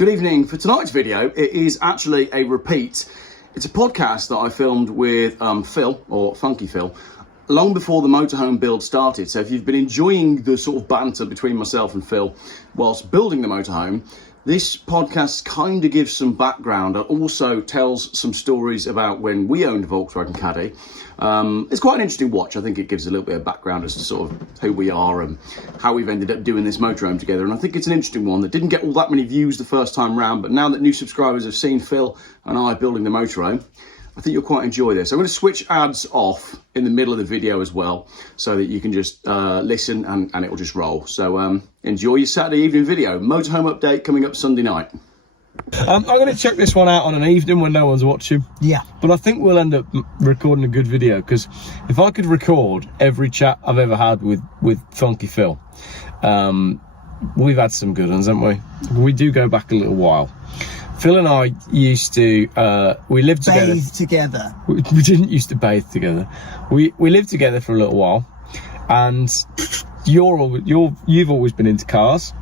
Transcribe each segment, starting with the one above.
Good evening. For tonight's video, it is actually a repeat. It's a podcast that I filmed with Phil, or Funky Phil, long before the motorhome build started. So if you've been enjoying the sort of banter between myself and Phil whilst building the motorhome, this podcast kind of gives some background and also tells some stories about when we owned Volkswagen Caddy. It's quite an interesting watch. I think it gives a little bit of background as to sort of who we are and how we've ended up doing this motorhome together. And I think it's an interesting one that didn't get all that many views the first time round, but now that new subscribers have seen Phil and I building the motorhome, I think you'll quite enjoy this. I'm going to switch ads off in the middle of the video as well, so that you can just listen and it will just roll. So enjoy your Saturday evening video. Motorhome update coming up Sunday night. I'm going to check this one out on an evening when no one's watching. Yeah. But I think we'll end up recording a good video, because if I could record every chat I've ever had with Funky Phil, we've had some good ones, haven't we? We do go back a little while. Phil and I used to, we lived together. Bathe together. We didn't used to bathe together. We lived together for a little while, and you've always been into cars.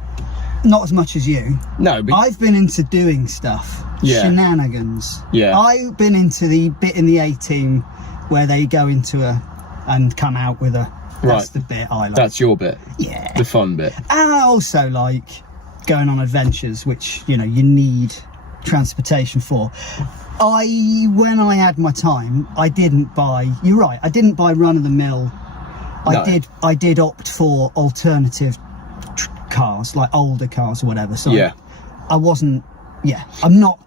Not as much as you. No, but I've been into doing stuff. Yeah. Shenanigans. Yeah. I've been into the bit in the A-team where they go into and come out with a. That's the bit I like. That's your bit. Yeah. The fun bit. And I also like going on adventures, which, you know, you need transportation for. When I had my time, I didn't buy, you're right, I didn't buy run-of-the-mill. No. I did opt for alternative cars, like older cars or whatever. So yeah. I'm not.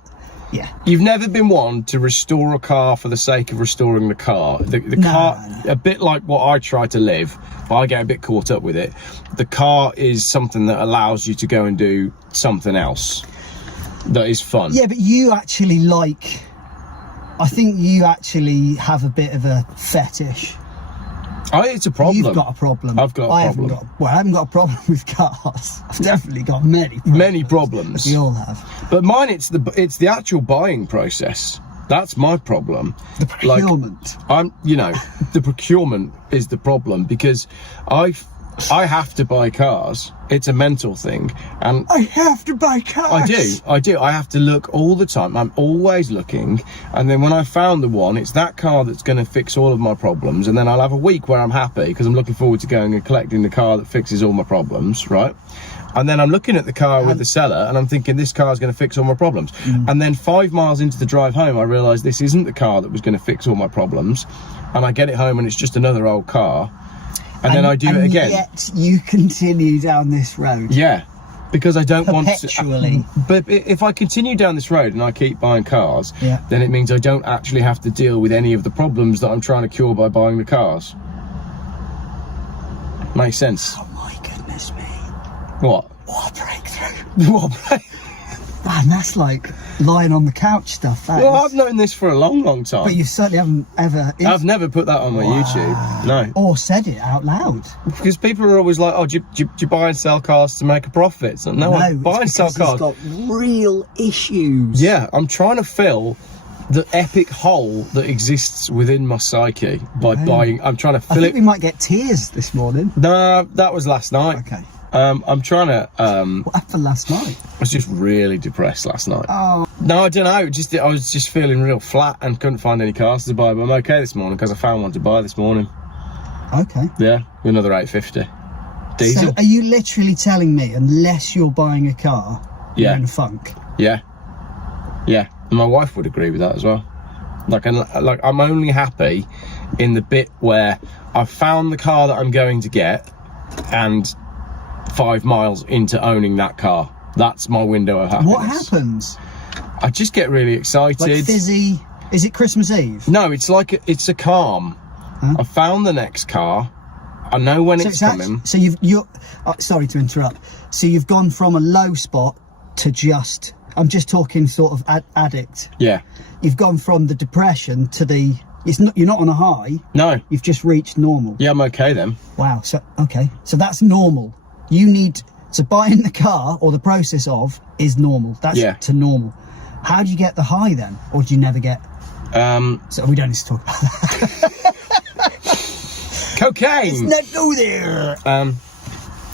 You've never been one to restore a car for the sake of restoring the car. The car, a bit like what I try to live, but I get a bit caught up with it. The car is something that allows you to go and do something else that is fun. Yeah, but you actually I think you actually have a bit of a fetish. It's a problem. You've got a problem. I've got a problem. I haven't got a problem with cars. I've definitely got many problems. We all have. But mine, it's the actual buying process. That's my problem. The procurement. The procurement is the problem, because I have to buy cars. It's a mental thing, and I have to buy cars. I do. I have to look all the time. I'm always looking, and then when I found the one, it's that car that's going to fix all of my problems, and then I'll have a week where I'm happy because I'm looking forward to going and collecting the car that fixes all my problems, right? And then I'm looking at the car with the seller, and I'm thinking this car is going to fix all my problems. And then 5 miles into the drive home, I realise this isn't the car that was going to fix all my problems, and I get it home and it's just another old car. And then I do it again. Yet you continue down this road. Yeah, because I don't want to. Perpetually. But if I continue down this road and I keep buying cars, then it means I don't actually have to deal with any of the problems that I'm trying to cure by buying the cars. Makes sense. Oh my goodness me. What? What a breakthrough. What a breakthrough. Man, that's like lying on the couch stuff. I've known this for a long time. But you certainly haven't ever. I've never put that on my YouTube. No. Or said it out loud. Because people are always like, "Oh, do you buy and sell cars to make a profit?" So no, I buy and sell cars. It's got real issues. Yeah, I'm trying to fill the epic hole that exists within my psyche by buying. I'm trying to fill it. I think we might get tears this morning. No, that was last night. Okay. I'm trying to. What happened last night? I was just really depressed last night. Oh. No, I don't know. I was just feeling real flat and couldn't find any cars to buy. But I'm okay this morning because I found one to buy this morning. Okay. Yeah, another 850 diesel. So are you literally telling me, unless you're buying a car, you're in funk? Yeah. Yeah, and my wife would agree with that as well. Like I'm only happy in the bit where I've found the car that I'm going to get, and 5 miles into owning that car, that's my window of happiness. What happens? I just get really excited. Like fizzy. Is it Christmas Eve? No, it's like it's a calm. Huh? I found the next car. I know when it's coming. So you're sorry to interrupt. So you've gone from a low spot to just. I'm just talking sort of addict. Yeah. You've gone from the depression to the. You're not on a high. No. You've just reached normal. Yeah, I'm okay then. Wow. So that's normal. You need to buying the car, or the process of, is normal. That's to normal. How do you get the high then, or do you never get? So we don't need to talk about that. Cocaine. Let's not go there.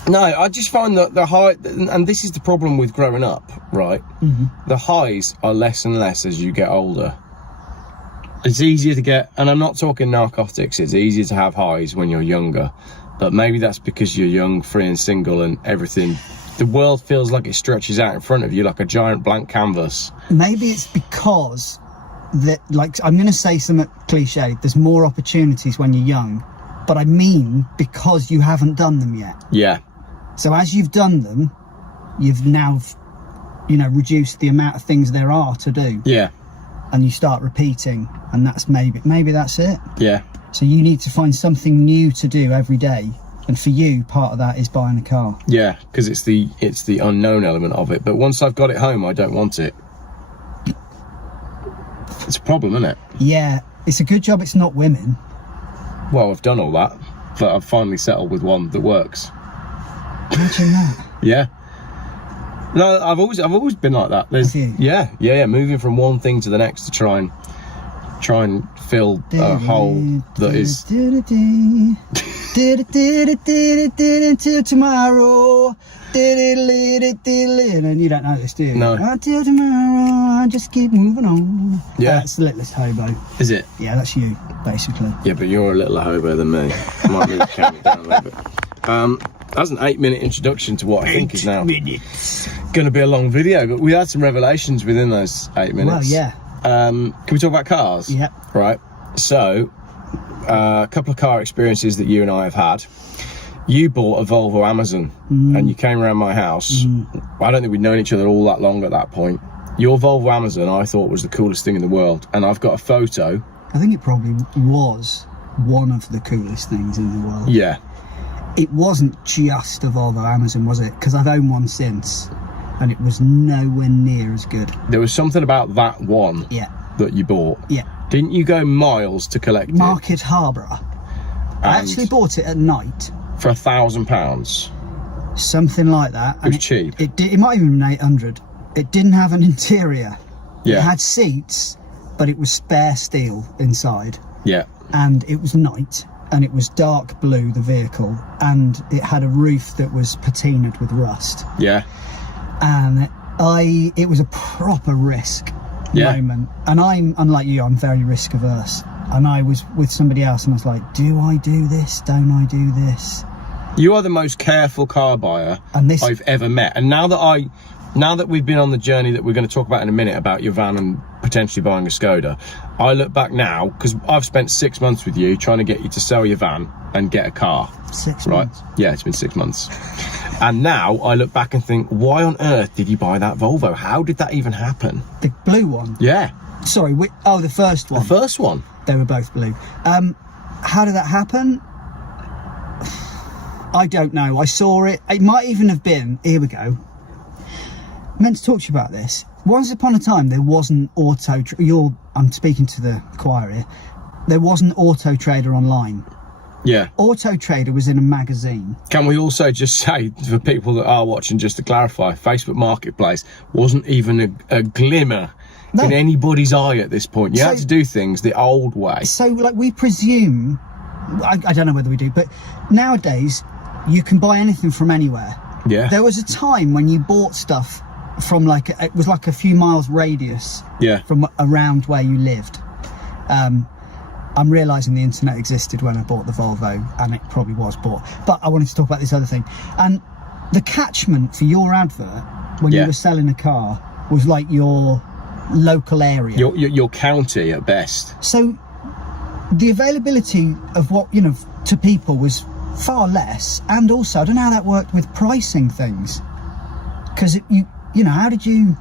No, I just find that the high, and this is the problem with growing up, right? The highs are less and less as you get older. It's easier to get, and I'm not talking narcotics, it's easier to have highs when you're younger. But maybe that's because you're young, free and single, and everything, the world feels like it stretches out in front of you like a giant blank canvas. Maybe it's because that, like, I'm going to say something cliche, there's more opportunities when you're young, but I mean because you haven't done them yet. Yeah. So as you've done them, you've now, you know, reduced the amount of things there are to do. Yeah. And you start repeating, and that's maybe that's it. Yeah. So you need to find something new to do every day, and for you, part of that is buying a car. Yeah, because it's the unknown element of it. But once I've got it home, I don't want it. It's a problem, isn't it? Yeah, it's a good job it's not women. Well, I've done all that, but I've finally settled with one that works. Imagine that. Yeah. No, I've always been like that. There's, yeah, moving from one thing to the next to try and fill a hole that is. Until tomorrow. And you don't know this, do you? No. Until tomorrow, I just keep moving on. Yeah. That's the Littlest Hobo. Is it? Yeah, that's you, basically. Yeah, but you're a littler hobo than me. I might move the camera down a little bit. That's an 8-minute introduction to what I think is now going to be a long video, but we had some revelations within those 8 minutes. Well, yeah. Can we talk about cars? Yeah. Right. So, a couple of car experiences that you and I have had. You bought a Volvo Amazon and you came around my house. I don't think we'd known each other all that long at that point. Your Volvo Amazon I thought was the coolest thing in the world, and I've got a photo. I think it probably was one of the coolest things in the world. Yeah. It wasn't just a Volvo Amazon, was it? Because I've owned one since, and it was nowhere near as good. There was something about that one that you bought. Yeah. Didn't you go miles to collect it? Market Harbour. I actually bought it at night. For £1,000. Something like that. It was cheap. It might even been 800. It didn't have an interior. Yeah. It had seats, but it was spare steel inside. Yeah. And it was night. And it was dark blue, the vehicle, and it had a roof that was patinaed with rust. Yeah. And it was a proper risk moment. And I'm, unlike you, I'm very risk averse. And I was with somebody else and I was like, do I do this? Don't I do this? You are the most careful car buyer I've ever met. And now that we've been on the journey that we're going to talk about in a minute about your van and potentially buying a Skoda, I look back now, because I've spent 6 months with you trying to get you to sell your van and get a car. 6 months? Yeah, it's been 6 months. And now I look back and think, why on earth did you buy that Volvo? How did that even happen? The blue one? Yeah. Sorry, the first one. The first one? They were both blue. How did that happen? I don't know. I saw it. It might even have been, here we go. I meant to talk to you about this. Once upon a time, there wasn't I'm speaking to the choir here. There wasn't Auto Trader online. Yeah. Auto Trader was in a magazine. Can we also just say, for people that are watching, just to clarify, Facebook Marketplace wasn't even a glimmer in anybody's eye at this point. You had to do things the old way. So, like, we presume, I don't know whether we do, but nowadays, you can buy anything from anywhere. Yeah. There was a time when you bought stuff from it was like a few miles radius from around where you lived. I'm realising the internet existed when I bought the Volvo, and it probably was bought. But I wanted to talk about this other thing. And the catchment for your advert, when you were selling a car, was like your local area. Your county at best. So the availability of what, to people was far less. And also, I don't know how that worked with pricing things. Because, how did you...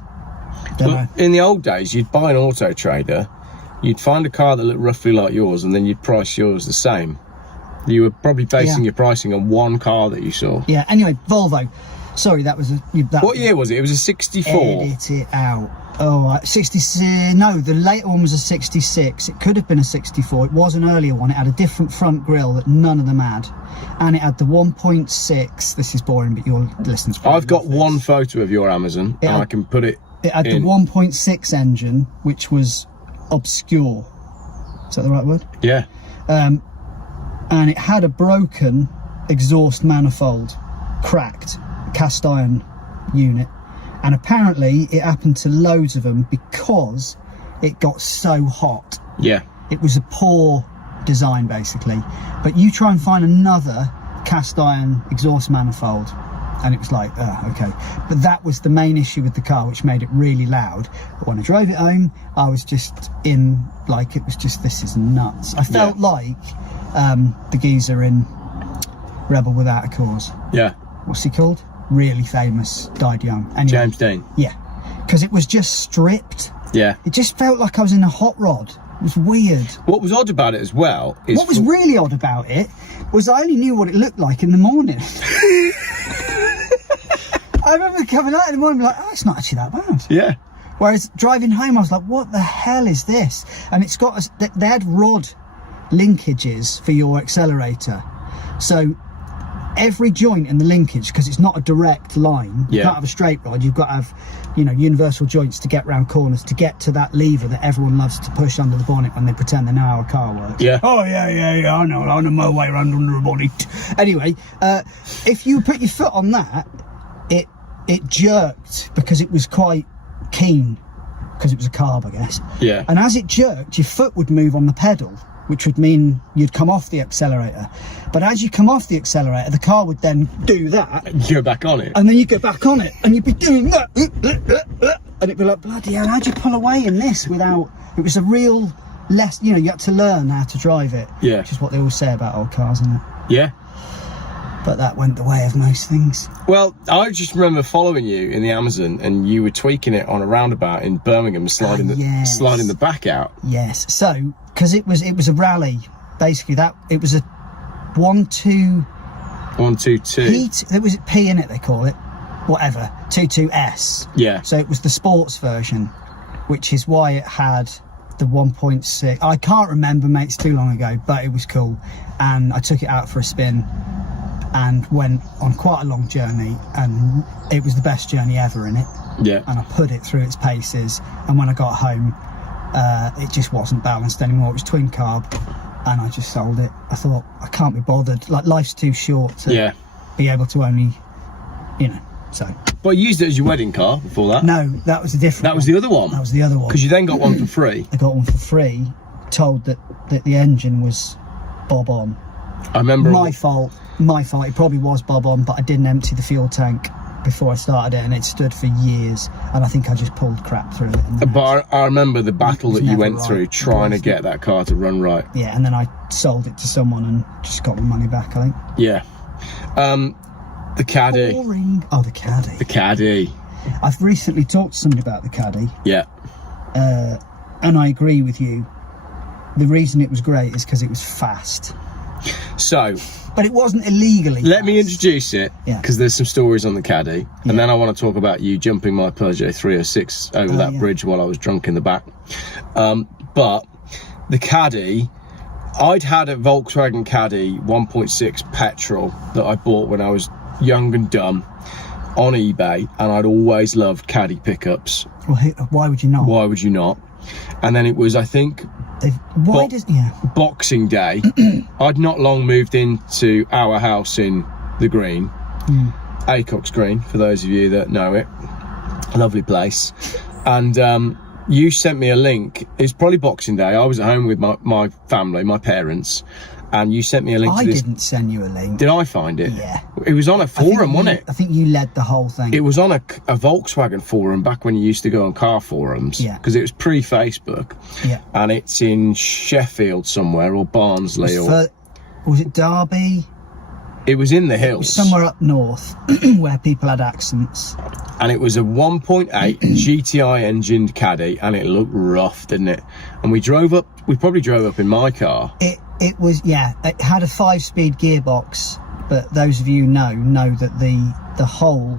In the old days, you'd buy an Auto Trader, you'd find a car that looked roughly like yours, and then you'd price yours the same. You were probably basing your pricing on one car that you saw. Yeah, anyway, Volvo. Sorry, that was what year was it? It was a 64. Edit it out. Oh, 66. No, the later one was a 66. It could have been a 64. It was an earlier one. It had a different front grille that none of them had. And it had the 1.6. This is boring, but you'll listen to I've got one photo of your Amazon, and I can put it It had the 1.6 engine, which was obscure. Is that the right word? Yeah. And it had a broken exhaust manifold. cracked cast iron unit, and apparently it happened to loads of them because it got so hot. Yeah. It was a poor design basically, but you try and find another cast iron exhaust manifold and it was like, okay. But that was the main issue with the car, which made it really loud. But when I drove it home, I was just in, like, it was just, this is nuts. I felt like the geezer in Rebel Without a Cause. Yeah. What's he called? Really famous, died young. Anyway, James Dean. Yeah, because it was just stripped. Yeah. It just felt like I was in a hot rod. It was weird. What was odd about it as well is... What was really odd about it was I only knew what it looked like in the morning. I remember coming out in the morning and being like, oh, it's not actually that bad. Yeah. Whereas driving home, I was like, what the hell is this? And it's got, they had rod linkages for your accelerator. So every joint in the linkage, because it's not a direct line, you can't have a straight rod, you've got to have, you know, universal joints to get round corners, to get to that lever that everyone loves to push under the bonnet when they pretend they know how a car works. Yeah. Oh, yeah, I know my way around under the bonnet. Anyway, if you put your foot on that, it jerked because it was quite keen, because it was a carb, I guess. Yeah. And as it jerked, your foot would move on the pedal, which would mean you'd come off the accelerator. But as you come off the accelerator, the car would then do that. You go back on it. And then you go back on it, and you'd be doing that. And it'd be like, bloody hell, how'd you pull away in this without... It was a real less, you know, you had to learn how to drive it. Yeah. Which is what they always say about old cars, isn't it? Yeah. But that went the way of most things. Well, I just remember following you in the Amazon, and you were tweaking it on a roundabout in Birmingham, sliding the back out. Yes. So, because it was a rally, basically. That it was a 122 heat. There was P in it, they call it, whatever, 22S. Yeah. So it was the sports version, which is why it had the 1.6. I can't remember, mate. It's too long ago, but it was cool, and I took it out for a spin and went on quite a long journey, and it was the best journey ever in it. Yeah. And I put it through its paces, and when I got home, it just wasn't balanced anymore. It was twin carb, and I just sold it. I thought, I can't be bothered. Like, life's too short to be able to only, you know, so. But you used it as your wedding car before that? No, that was a different That was the other one? That was the other one. Because you then got one for free. I got one for free, told that the engine was bob on. I remember... My fault. It probably was bob on, but I didn't empty the fuel tank before I started it, and it stood for years, and I think I just pulled crap through it. But I remember the battle that you went through trying to get that car to run right. Yeah, and then I sold it to someone and just got my money back, I think. Yeah. The Caddy. Boring. Oh, the Caddy. The Caddy. I've recently talked to somebody about the Caddy. Yeah. And I agree with you. The reason it was great is because it was fast. So... But it wasn't illegally Let me introduce it, because there's some stories on the Caddy, and then I want to talk about you jumping my Peugeot 306 over that bridge while I was drunk in the back. But the Caddy, I'd had a Volkswagen Caddy 1.6 petrol that I bought when I was young and dumb on eBay, and I'd always loved Caddy pickups. Well, why would you not? Why would you not? And then it was, I think... Boxing Day. I'd not long moved into our house in the Green, Acock's Green, for those of you that know it. A lovely place. And you sent me a link. It's probably Boxing Day. I was at home with my family, my parents, and you sent me a link to this. I didn't send you a link. Did I find it? Yeah. It was on a forum, wasn't it? I think you led the whole thing. It was on a Volkswagen forum back when you used to go on car forums. Yeah. Because it was pre-Facebook. Yeah. And it's in Sheffield somewhere, or Barnsley, was it Derby? It was in the hills. It was somewhere up north where people had accents. And it was a 1.8 GTI engined Caddy, and it looked rough, didn't it? And we probably drove up in my car. It was, yeah, it had a 5-speed gearbox, but those of you know that the hole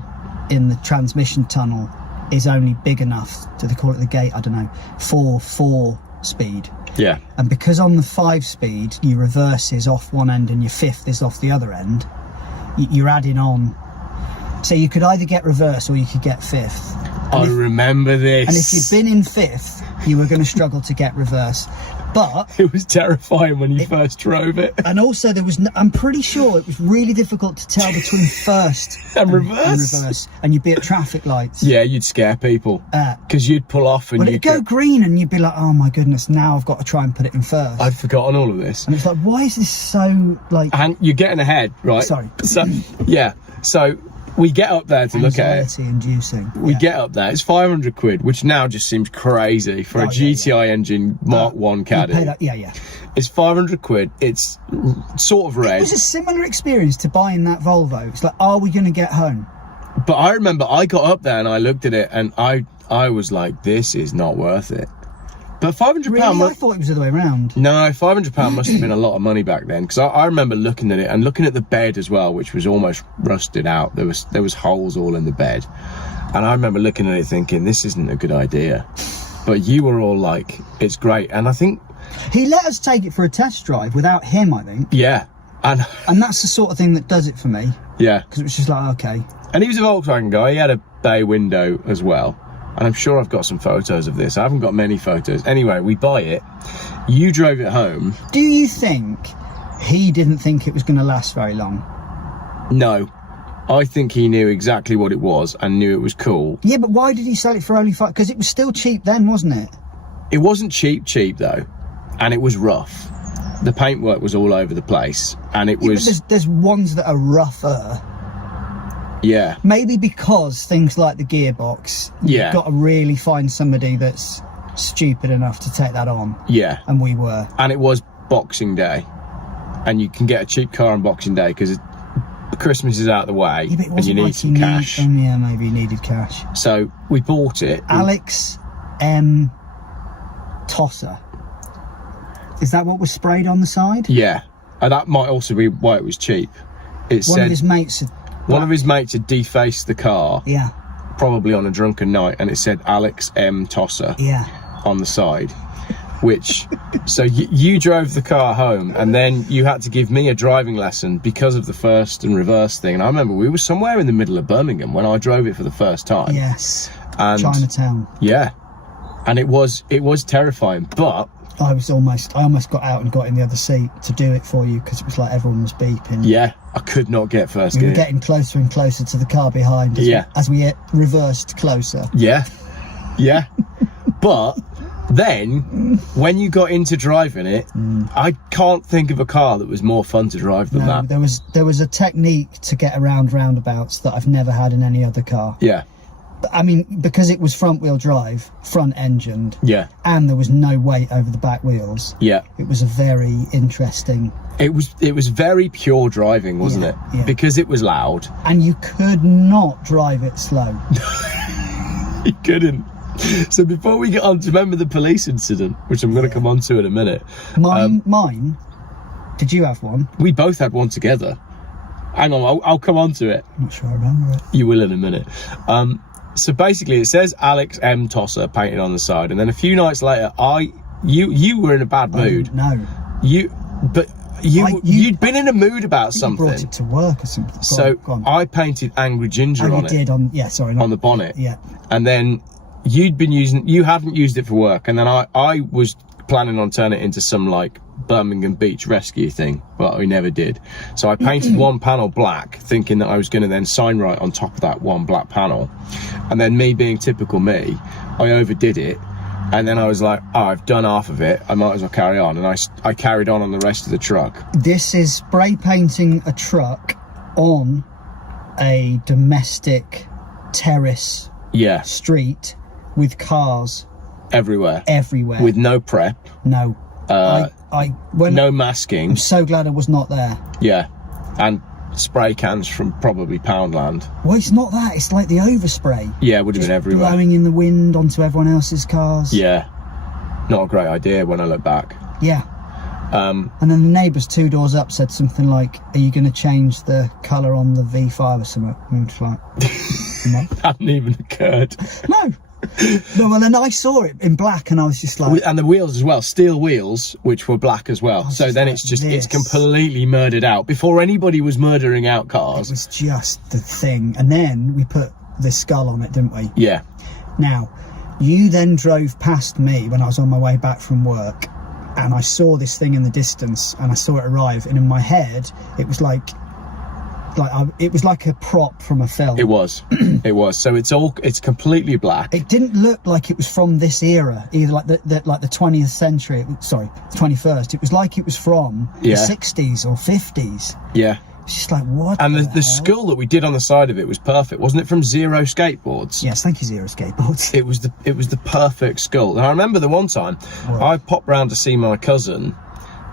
in the transmission tunnel is only big enough, do they call it the gate, I don't know, for 4-speed. Yeah. And because on the 5-speed, your reverse is off one end and your fifth is off the other end, you're adding on. So you could either get reverse or you could get fifth. I remember this. And if you'd been in fifth, you were going to struggle to get reverse. But it was terrifying when you first drove it. And also there was, I'm pretty sure it was really difficult to tell between first and reverse. And you'd be at traffic lights. Yeah, you'd scare people. Because you'd pull off and it'd go green and you'd be like, oh my goodness, now I've got to try and put it in first. I'd forgotten all of this. And it's like, why is this so like... And you're getting ahead, right? Sorry. So, yeah. So we get up there to look at it. Inducing. We get up there. It's 500 quid, which now just seems crazy for a GTI engine Mark 1 Caddy. Yeah. It's 500 quid. It's sort of red. It was a similar experience to buying that Volvo. It's like, are we going to get home? But I remember I got up there and I looked at it and I was like, this is not worth it. But £500... Really? I thought it was the other way around. No, £500 must have been a lot of money back then, because I remember looking at it and looking at the bed as well, which was almost rusted out. There was holes all in the bed, and I remember looking at it thinking, this isn't a good idea. But you were all like, it's great. And I think he let us take it for a test drive without him, I think. Yeah. And that's the sort of thing that does it for me. Yeah. Because it was just like, okay. And he was a Volkswagen guy. He had a bay window as well. And I'm sure I've got some photos of this. I haven't got many photos. Anyway, we buy it. You drove it home. Do you think he didn't think it was going to last very long? No. I think he knew exactly what it was and knew it was cool. Yeah, but why did he sell it for only 5? Because it was still cheap then, wasn't it? It wasn't cheap though. And it was rough. The paintwork was all over the place. And it was... But there's ones that are rougher. Yeah. Maybe because things like the gearbox, you've got to really find somebody that's stupid enough to take that on. Yeah. And we were. And it was Boxing Day. And you can get a cheap car on Boxing Day because Christmas is out of the way and you need some cash. Yeah, maybe you needed cash. So we bought it. Alex M. Tosser. Is that what was sprayed on the side? Yeah. And that might also be why it was cheap. One of his mates had defaced the car. Yeah. Probably on a drunken night, and it said Alex M. Tosser. Yeah. On the side. Which, so you drove the car home, and then you had to give me a driving lesson because of the first and reverse thing. And I remember we were somewhere in the middle of Birmingham when I drove it for the first time. Yes. And Chinatown. Yeah. And it was terrifying, but I almost got out and got in the other seat to do it for you because it was like everyone was beeping. Yeah, I could not get first gear. We were getting closer and closer to the car behind as we reversed closer. Yeah, yeah. But then, when you got into driving it, I can't think of a car that was more fun to drive than that. There was a technique to get around roundabouts that I've never had in any other car. Yeah. I mean, because it was front wheel drive, front engined. Yeah. And there was no weight over the back wheels. Yeah. It was a very interesting... It was very pure driving, wasn't it? Yeah. Because it was loud. And you could not drive it slow. You couldn't. So before we get on to remember the police incident, which I'm going to come on to in a minute. Mine? Did you have one? We both had one together. Hang on, I'll come on to it. I'm not sure I remember it. You will in a minute. So basically, it says Alex M. Tosser painted on the side, and then a few nights later, you were in a bad mood. No. You'd been in a mood about something. You brought it to work or something. Go on. I painted Angry Ginger on it. You did on the bonnet. Yeah. And then you hadn't used it for work, and then I was planning on turning it into some like Birmingham Beach rescue thing, but we never did. So I painted one panel black, thinking that I was going to then sign write on top of that one black panel, and then me being typical me, I overdid it, and then I was like, oh, I've done half of it, I might as well carry on, and I carried on the rest of the truck. This is spray painting a truck on a domestic terrace street with cars everywhere with no prep, no masking. I'm so glad I was not there. Yeah. And spray cans from probably Poundland. Well, it's not that, it's like the overspray. Yeah, it would have been everywhere, blowing in the wind onto everyone else's cars. Yeah, not a great idea when I look back. Yeah. And then the neighbours 2 doors up said something like, are you going to change the colour on the V5 or something? And I'm just like, no. Hadn't even occurred. No. No, well, then I saw it in black and I was just like... And the wheels as well, steel wheels, which were black as well. So then it's completely murdered out. Before anybody was murdering out cars. It was just the thing. And then we put the skull on it, didn't we? Yeah. Now, you then drove past me when I was on my way back from work and I saw this thing in the distance, and I saw it arrive, and in my head it was like it was like a prop from a film. It was. It was. So it's completely black. It didn't look like it was from this era, either like the 20th century. Sorry, the 21st. It was like it was from the 60s or 50s. Yeah. It's just like, what? And the skull that we did on the side of it was perfect, wasn't it? From Zero Skateboards. Yes, thank you, Zero Skateboards. It was the perfect skull. And I remember the one time I popped round to see my cousin,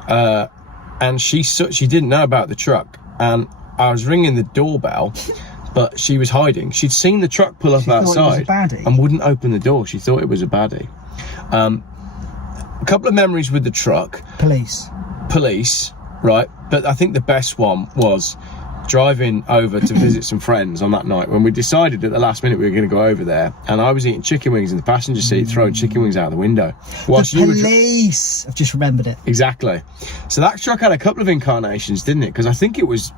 and she didn't know about the truck, and I was ringing the doorbell, but she was hiding. She'd seen the truck pull up outside and wouldn't open the door. She thought it was a baddie. A couple of memories with the truck. Police, right? But I think the best one was driving over to visit some friends on that night when we decided at the last minute we were going to go over there, and I was eating chicken wings in the passenger seat, throwing chicken wings out the window. The police! I've just remembered it. Exactly. So that truck had a couple of incarnations, didn't it? Because I think it was...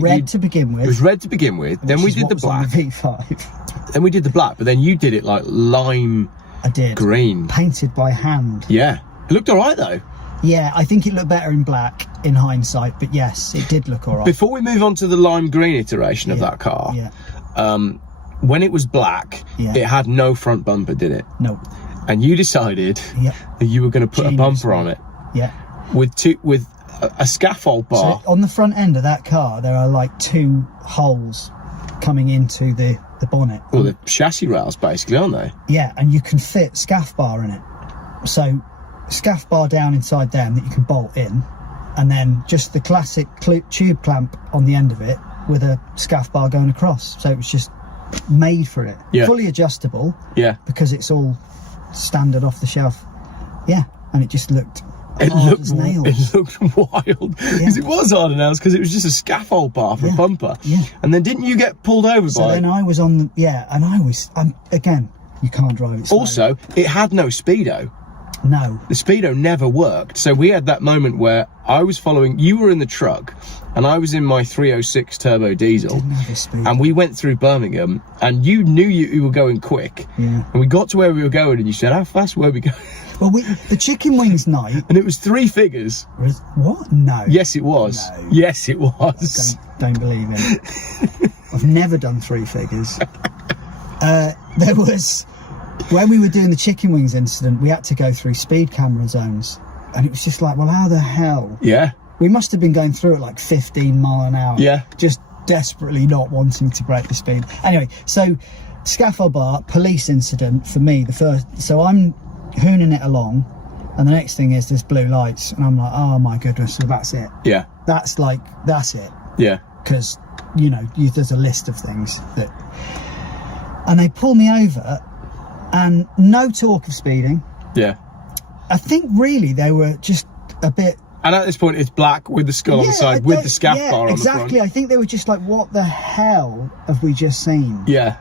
red to begin with. It was red to begin with. Then we did the black. The V5. Then we did the black, but then you did it like lime. I did. Green. Painted by hand. Yeah. It looked all right though. Yeah, I think it looked better in black in hindsight, but yes, it did look all right. Before we move on to the lime green iteration of that car, when it was black, it had no front bumper, did it? No. And you decided that you were going to put a bumper on it. Yeah. With a scaffold bar. So on the front end of that car, there are like 2 holes coming into the bonnet. Well, the chassis rails basically, aren't they? Yeah, and you can fit scaff bar in it. So scaff bar down inside them that you can bolt in, and then just the classic tube clamp on the end of it with a scaff bar going across. So it was just made for it. Yeah. Fully adjustable. Yeah. Because it's all standard off the shelf. Yeah, and it just looked... It looked wild, because it was hard as nails, because it was just a scaffold bar for a bumper. Yeah. And then didn't you get pulled over by... So then I was on the... and I was... again, you can't drive it slow. Also, it had no speedo. No. The speedo never worked. So we had that moment where I was following... You were in the truck, and I was in my 306 turbo diesel. Didn't have a speedo. And we went through Birmingham, and you knew you were going quick. Yeah. And we got to where we were going, and you said, how fast were we going? Well, the chicken wings night... And it was 3 figures. What? No. Yes, it was. No. Yes, it was. Don't believe it. I've never done 3 figures. There was... When we were doing the chicken wings incident, we had to go through speed camera zones. And it was just like, well, how the hell? Yeah. We must have been going through it like 15 mile an hour. Yeah. Just desperately not wanting to break the speed. Anyway, so scaffold bar, police incident for me, the first... So I'm hooning it along, and the next thing is there's blue lights, and I'm like, oh my goodness, so that's it. Yeah. That's it. Yeah. Because, you know, there's a list of things that... And they pull me over, and no talk of speeding. Yeah. I think really they were just a bit... And at this point, it's black with the skull on the side, with the scaff bar on the front. Exactly. I think they were just like, what the hell have we just seen? Yeah.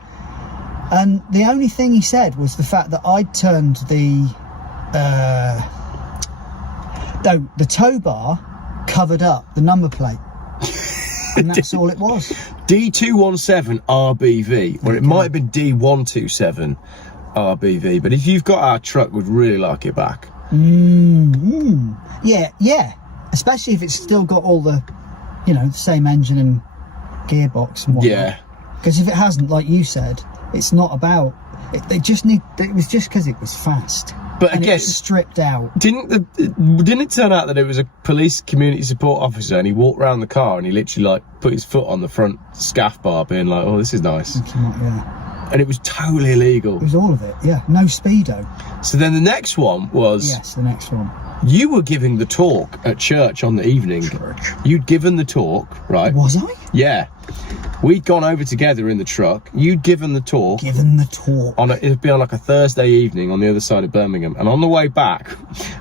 And the only thing he said was the fact that I'd turned the tow bar covered up the number plate. And that's all it was. D217 RBV, or it might have been D127 RBV, but if you've got our truck, we'd really like it back. Yeah. Especially if it's still got all the, the same engine and gearbox and whatnot. Yeah. Because if it hasn't, like you said, it's not about... It was just because it was fast. But and again, it was stripped out. Didn't it turn out that it was a police community support officer, and he walked around the car and he literally like put his foot on the front scaff bar, being like, "Oh, this is nice." Yeah. And it was totally illegal. It was all of it. Yeah. No speedo. So then the next one was... Yes, the next one. You were giving the talk at church on the evening. You'd given the talk, right? Was I? Yeah. We'd gone over together in the truck. You'd given the talk. It'd be on like a Thursday evening on the other side of Birmingham. And on the way back,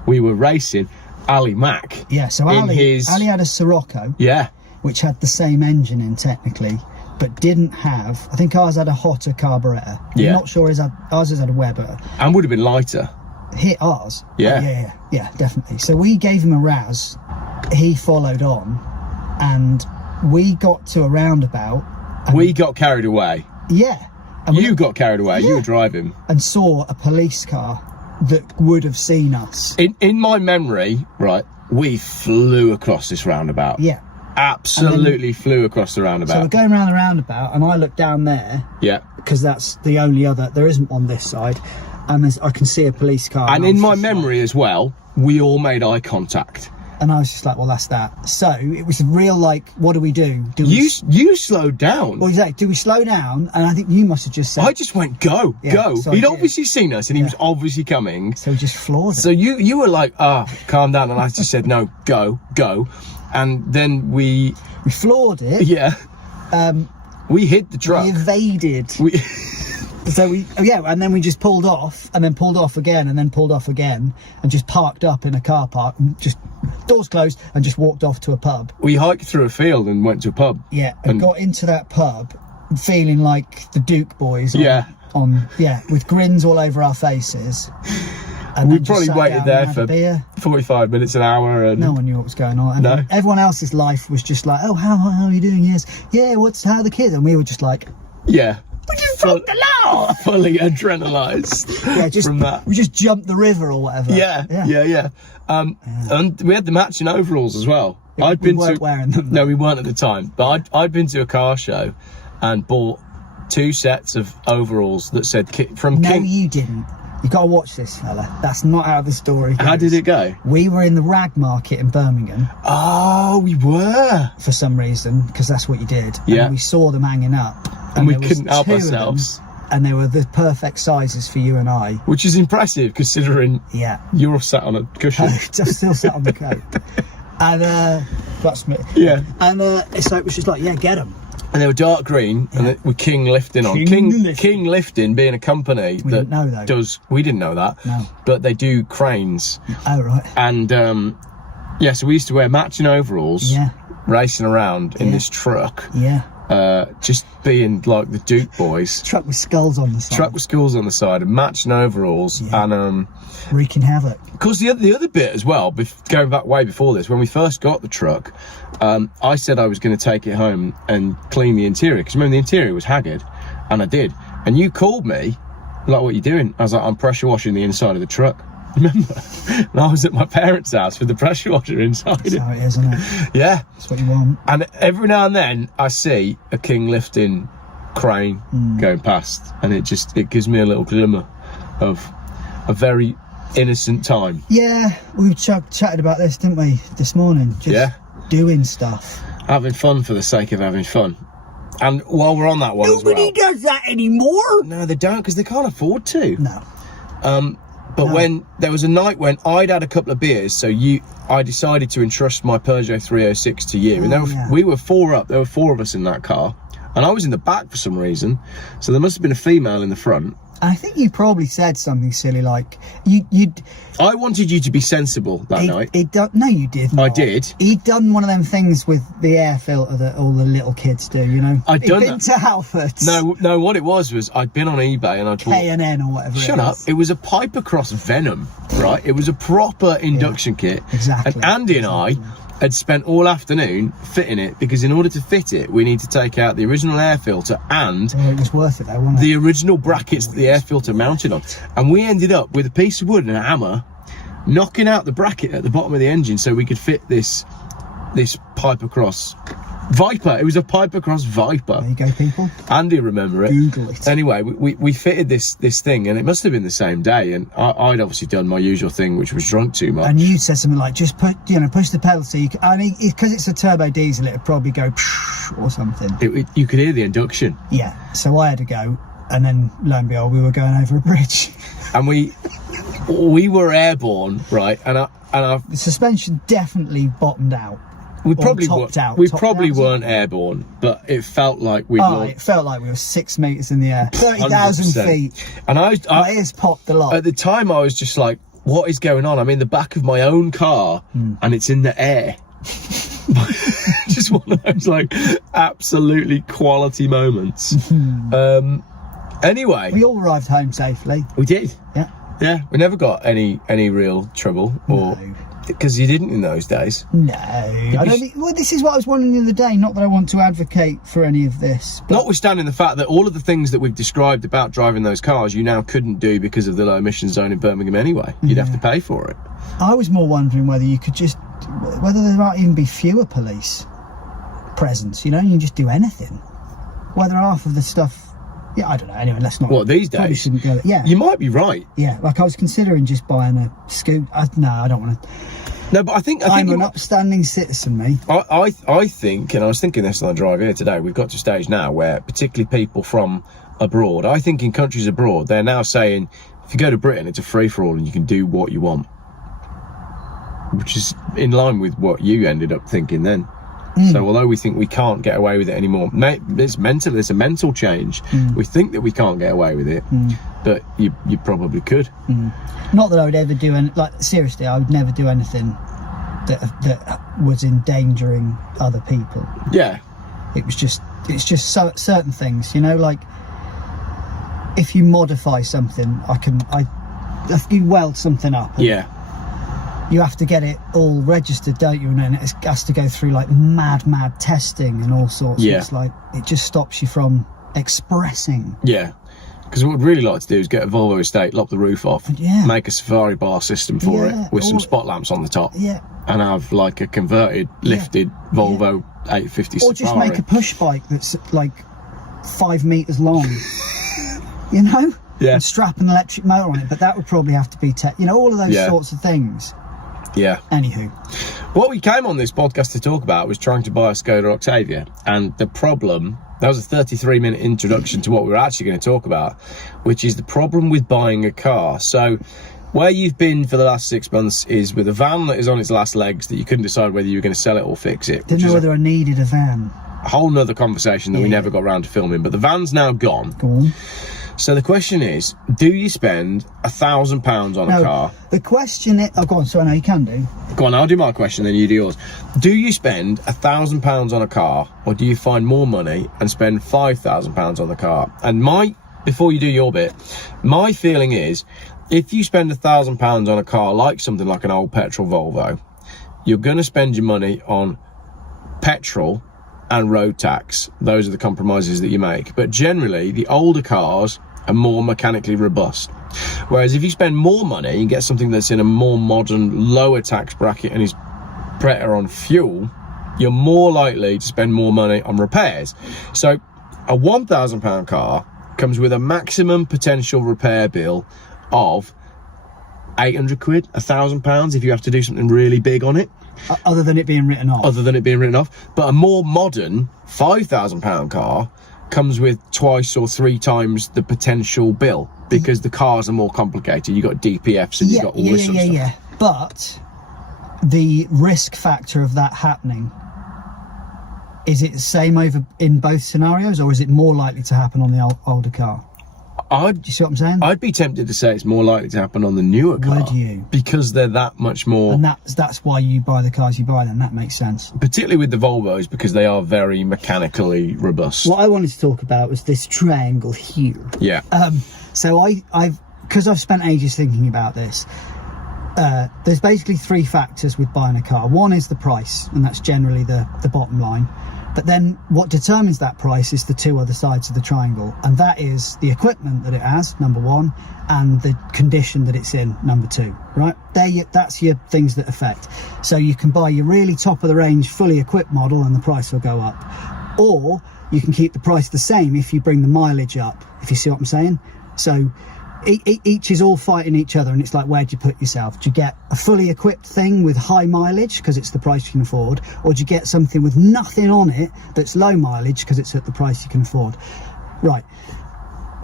we were racing Ali Mack. Yeah, so Ali had a Sirocco. Yeah. Which had the same engine in technically, but didn't have... I think ours had a hotter carburettor. I'm not sure ours has had a Weber. And would have been lighter. Hit ours? Yeah. Yeah, definitely. So we gave him a razz, he followed on, and we got to a roundabout. We got carried away. Yeah. And you got carried away, you were driving. And saw a police car that would have seen us. In my memory, right, we flew across this roundabout. Yeah. Absolutely flew across the roundabout. So we're going around the roundabout, and I look down there. Yeah. Because that's the only other. There isn't one this side, and I can see a police car. And in my memory as well, we all made eye contact. And I was just like, well, that's that. So it was a real, like, what do we do? You slowed down. Well, exactly. Do we slow down? And I think you must have just said... I just went, go. So He'd obviously seen us, and he was obviously coming. So we just floored it. So you were like, calm down. And I just said, no, go. And then we floored it. Yeah. We hid the truck. We evaded. So and then we just pulled off, and then pulled off again, and then pulled off again, and just parked up in a car park, and just doors closed, and just walked off to a pub. We hiked through a field and went to a pub. Yeah, and got into that pub feeling like the Duke boys. With grins all over our faces. And we probably waited there for 45 minutes, an hour, and no one knew what was going on. And everyone else's life was just like, oh, how are you doing? Yes, yeah. How are the kids? And we were just like, yeah. We just broke the law. Fully adrenalised. Yeah, just from that. We just jumped the river or whatever. Yeah. And we had the matching overalls as well. Yeah, we weren't wearing them. No, we weren't at the time. But I'd been to a car show and bought 2 sets of overalls that said from No, King. you didn't. You got to watch this, fella. That's not how the story goes. How did it go? We were in the rag market in Birmingham. Oh, we were. For some reason, because that's what you did. Yeah. And we saw them hanging up. And we couldn't help ourselves. And they were the perfect sizes for you and I. Which is impressive, considering you're sat on a cushion. I'm still sat on the coat. And that's me. Yeah. And so it was just like, yeah, get them. And they were dark green, and with King Lifting on. King Lifting being a company that does. We didn't know that. No. But they do cranes. Oh, right. And so we used to wear matching overalls. Yeah. Racing around in this truck. Yeah. Just being like the Duke boys. Truck with skulls on the side. And matching overalls, and wreaking havoc. Because the other bit as well, going back way before this, when we first got the truck, I said I was going to take it home and clean the interior, because remember the interior was haggard, and I did. And you called me, like, what are you doing? I was like, I'm pressure washing the inside of the truck. Remember? And I was at my parents' house with the pressure washer inside. That's how it is, isn't it? Yeah. That's what you want. And every now and then I see a King Lifting crane going past, and it gives me a little glimmer of a very innocent time. Yeah, we chatted about this, didn't we, this morning? Just doing stuff. Having fun for the sake of having fun. And while we're on that one Nobody does that anymore. No, they don't, because they can't afford to. No. But when there was a night when I'd had a couple of beers, so I decided to entrust my Peugeot 306 to you. And we were 4 up. There were 4 of us in that car. And I was in the back for some reason. So there must have been a female in the front. I think you probably said something silly like, I wanted you to be sensible that night. No, you did not. I did. He'd done one of them things with the air filter that all the little kids do, you know. I'd done been to Halfords. No, what it was I'd been on eBay and I'd bought K&N or whatever. Shut up. It was a Piper Cross Venom, right? It was a proper induction kit. Exactly. And Andy and I had spent all afternoon fitting it, because in order to fit it, we need to take out the original air filter and it was worth it though, wasn't it? The original brackets that the air filter mounted on. And we ended up with a piece of wood and a hammer knocking out the bracket at the bottom of the engine so we could fit this Piper Cross Viper. It was a Piper Cross Viper. There you go, people. Andy remember it. Google it. Anyway, we fitted this thing, and it must have been the same day. And I'd obviously done my usual thing, which was drunk too much. And you said something like, just push the pedal so you can. I mean, because it's a turbo diesel, it'd probably go or something. You could hear the induction. Yeah. So I had to go, and then lo and behold, we were going over a bridge. And we were airborne, right? And the suspension definitely bottomed out. We probably weren't airborne, but it felt like we were. It felt like we were 6 meters in the air, 30,000 feet. And my ears popped a lot. At the time, I was just like, "What is going on?" I'm in the back of my own car, and it's in the air. Just one of those like absolutely quality moments. Anyway, we all arrived home safely. We did. Yeah. Yeah, we never got any real trouble or Because you didn't in those days. No, I don't think. Well, this is what I was wondering the other day. Not that I want to advocate for any of this. But notwithstanding the fact that all of the things that we've described about driving those cars, you now couldn't do because of the low emission zone in Birmingham anyway. You'd have to pay for it. I was more wondering whether you could just, whether there might even be fewer police presence. You know, you can just do anything. Whether half of the stuff. Yeah, I don't know. Anyway, let's not. What, these days? Probably shouldn't go. Yeah. You might be right. Yeah, like I was considering just buying a scooter. No, I don't want to. No, but I think I'm an upstanding citizen, mate. I think, and I was thinking this on the drive here today, we've got to a stage now where particularly people from abroad, I think in countries abroad, they're now saying, if you go to Britain, it's a free-for-all and you can do what you want. Which is in line with what you ended up thinking then. So although we think we can't get away with it anymore, it's mental. It's a mental change. We think that we can't get away with it, but you probably could. Not that I would ever do, like seriously, I would never do anything that was endangering other people. Yeah, it's just certain things, you know, like if you modify something, if you weld something up. Yeah. You have to get it all registered, don't you? And then it has to go through like mad testing and all sorts. Yeah. It's like, it just stops you from expressing. Yeah. Because what we'd really like to do is get a Volvo estate, lock the roof off, make a safari bar system for it with some spot lamps on the top. Yeah. And have like a converted, lifted Volvo 850 Safari. Or just make a push bike that's like 5 meters long. You know? Yeah. And strap an electric motor on it, but that would probably have to be, you know, all of those sorts of things. Yeah. Anywho. What we came on this podcast to talk about was trying to buy a Skoda Octavia. And the problem, that was a 33-minute introduction to what we were actually going to talk about, which is the problem with buying a car. So where you've been for the last 6 months is with a van that is on its last legs that you couldn't decide whether you were going to sell it or fix it. Didn't know whether I needed a van. A whole nother conversation that we never got around to filming, but the van's now gone. Go on. So the question is, do you spend £1,000 on a car? The question is, oh, go on, sorry, no, you can do. Go on, I'll do my question, then you do yours. Do you spend £1,000 on a car, or do you find more money and spend £5,000 on the car? And before you do your bit, my feeling is, if you spend £1,000 on a car, like something like an old petrol Volvo, you're going to spend your money on petrol and road tax. Those are the compromises that you make. But generally, the older cars are more mechanically robust. Whereas if you spend more money and get something that's in a more modern, lower tax bracket and is better on fuel, you're more likely to spend more money on repairs. So a £1,000 car comes with a maximum potential repair bill of 800 quid, £1,000 if you have to do something really big on it. Other than it being written off. Other than it being written off. But a more modern £5,000 car comes with 2 or 3 times the potential bill because the cars are more complicated. You've got DPFs and you've got all this sort of stuff. Yeah. But the risk factor of that happening, is it the same over in both scenarios, or is it more likely to happen on the older car? Do you see what I'm saying? I'd be tempted to say it's more likely to happen on the newer car. Would you? Because they're that much more... And that's why you buy the cars you buy, then. That makes sense. Particularly with the Volvos, because they are very mechanically robust. What I wanted to talk about was this triangle here. Yeah. So because I've spent ages thinking about this, there's basically 3 factors with buying a car. One is the price, and that's generally the bottom line. But then what determines that price is the 2 other sides of the triangle, and that is the equipment that it has, number 1, and the condition that it's in, number 2, right? That's your things that affect. So you can buy your really top of the range, fully equipped model and the price will go up. Or you can keep the price the same if you bring the mileage up, if you see what I'm saying. So each is all fighting each other, and it's like, where do you put yourself? Do you get a fully equipped thing with high mileage because it's the price you can afford, or do you get something with nothing on it that's low mileage because it's at the price you can afford? Right,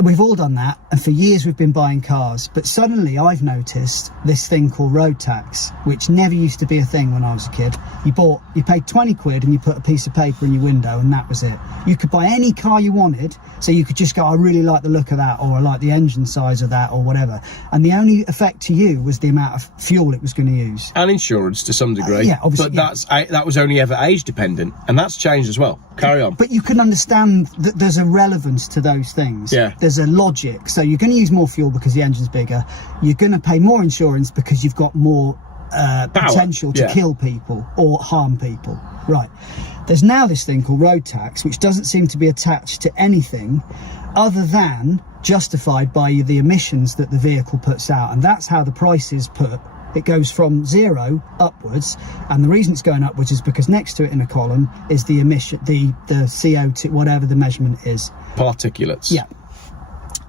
we've all done that, and for years we've been buying cars, but suddenly I've noticed this thing called road tax, which never used to be a thing when I was a kid. You paid 20 quid and you put a piece of paper in your window, and that was it. You could buy any car you wanted, so you could just go, I really like the look of that, or I like the engine size of that, or whatever, and the only effect to you was the amount of fuel it was going to use. And insurance to some degree. Yeah, obviously. But that was only ever age dependent, and that's changed as well. Carry on. But you can understand that there's a relevance to those things. Yeah. There's a logic. So you're going to use more fuel because the engine's bigger. You're going to pay more insurance because you've got more potential to kill people or harm people. Right. There's now this thing called road tax, which doesn't seem to be attached to anything other than justified by the emissions that the vehicle puts out, and that's how the price is put. It goes from 0 upwards, and the reason it's going upwards is because next to it in a column is the emission, the CO2, whatever the measurement is. Particulates. Yeah.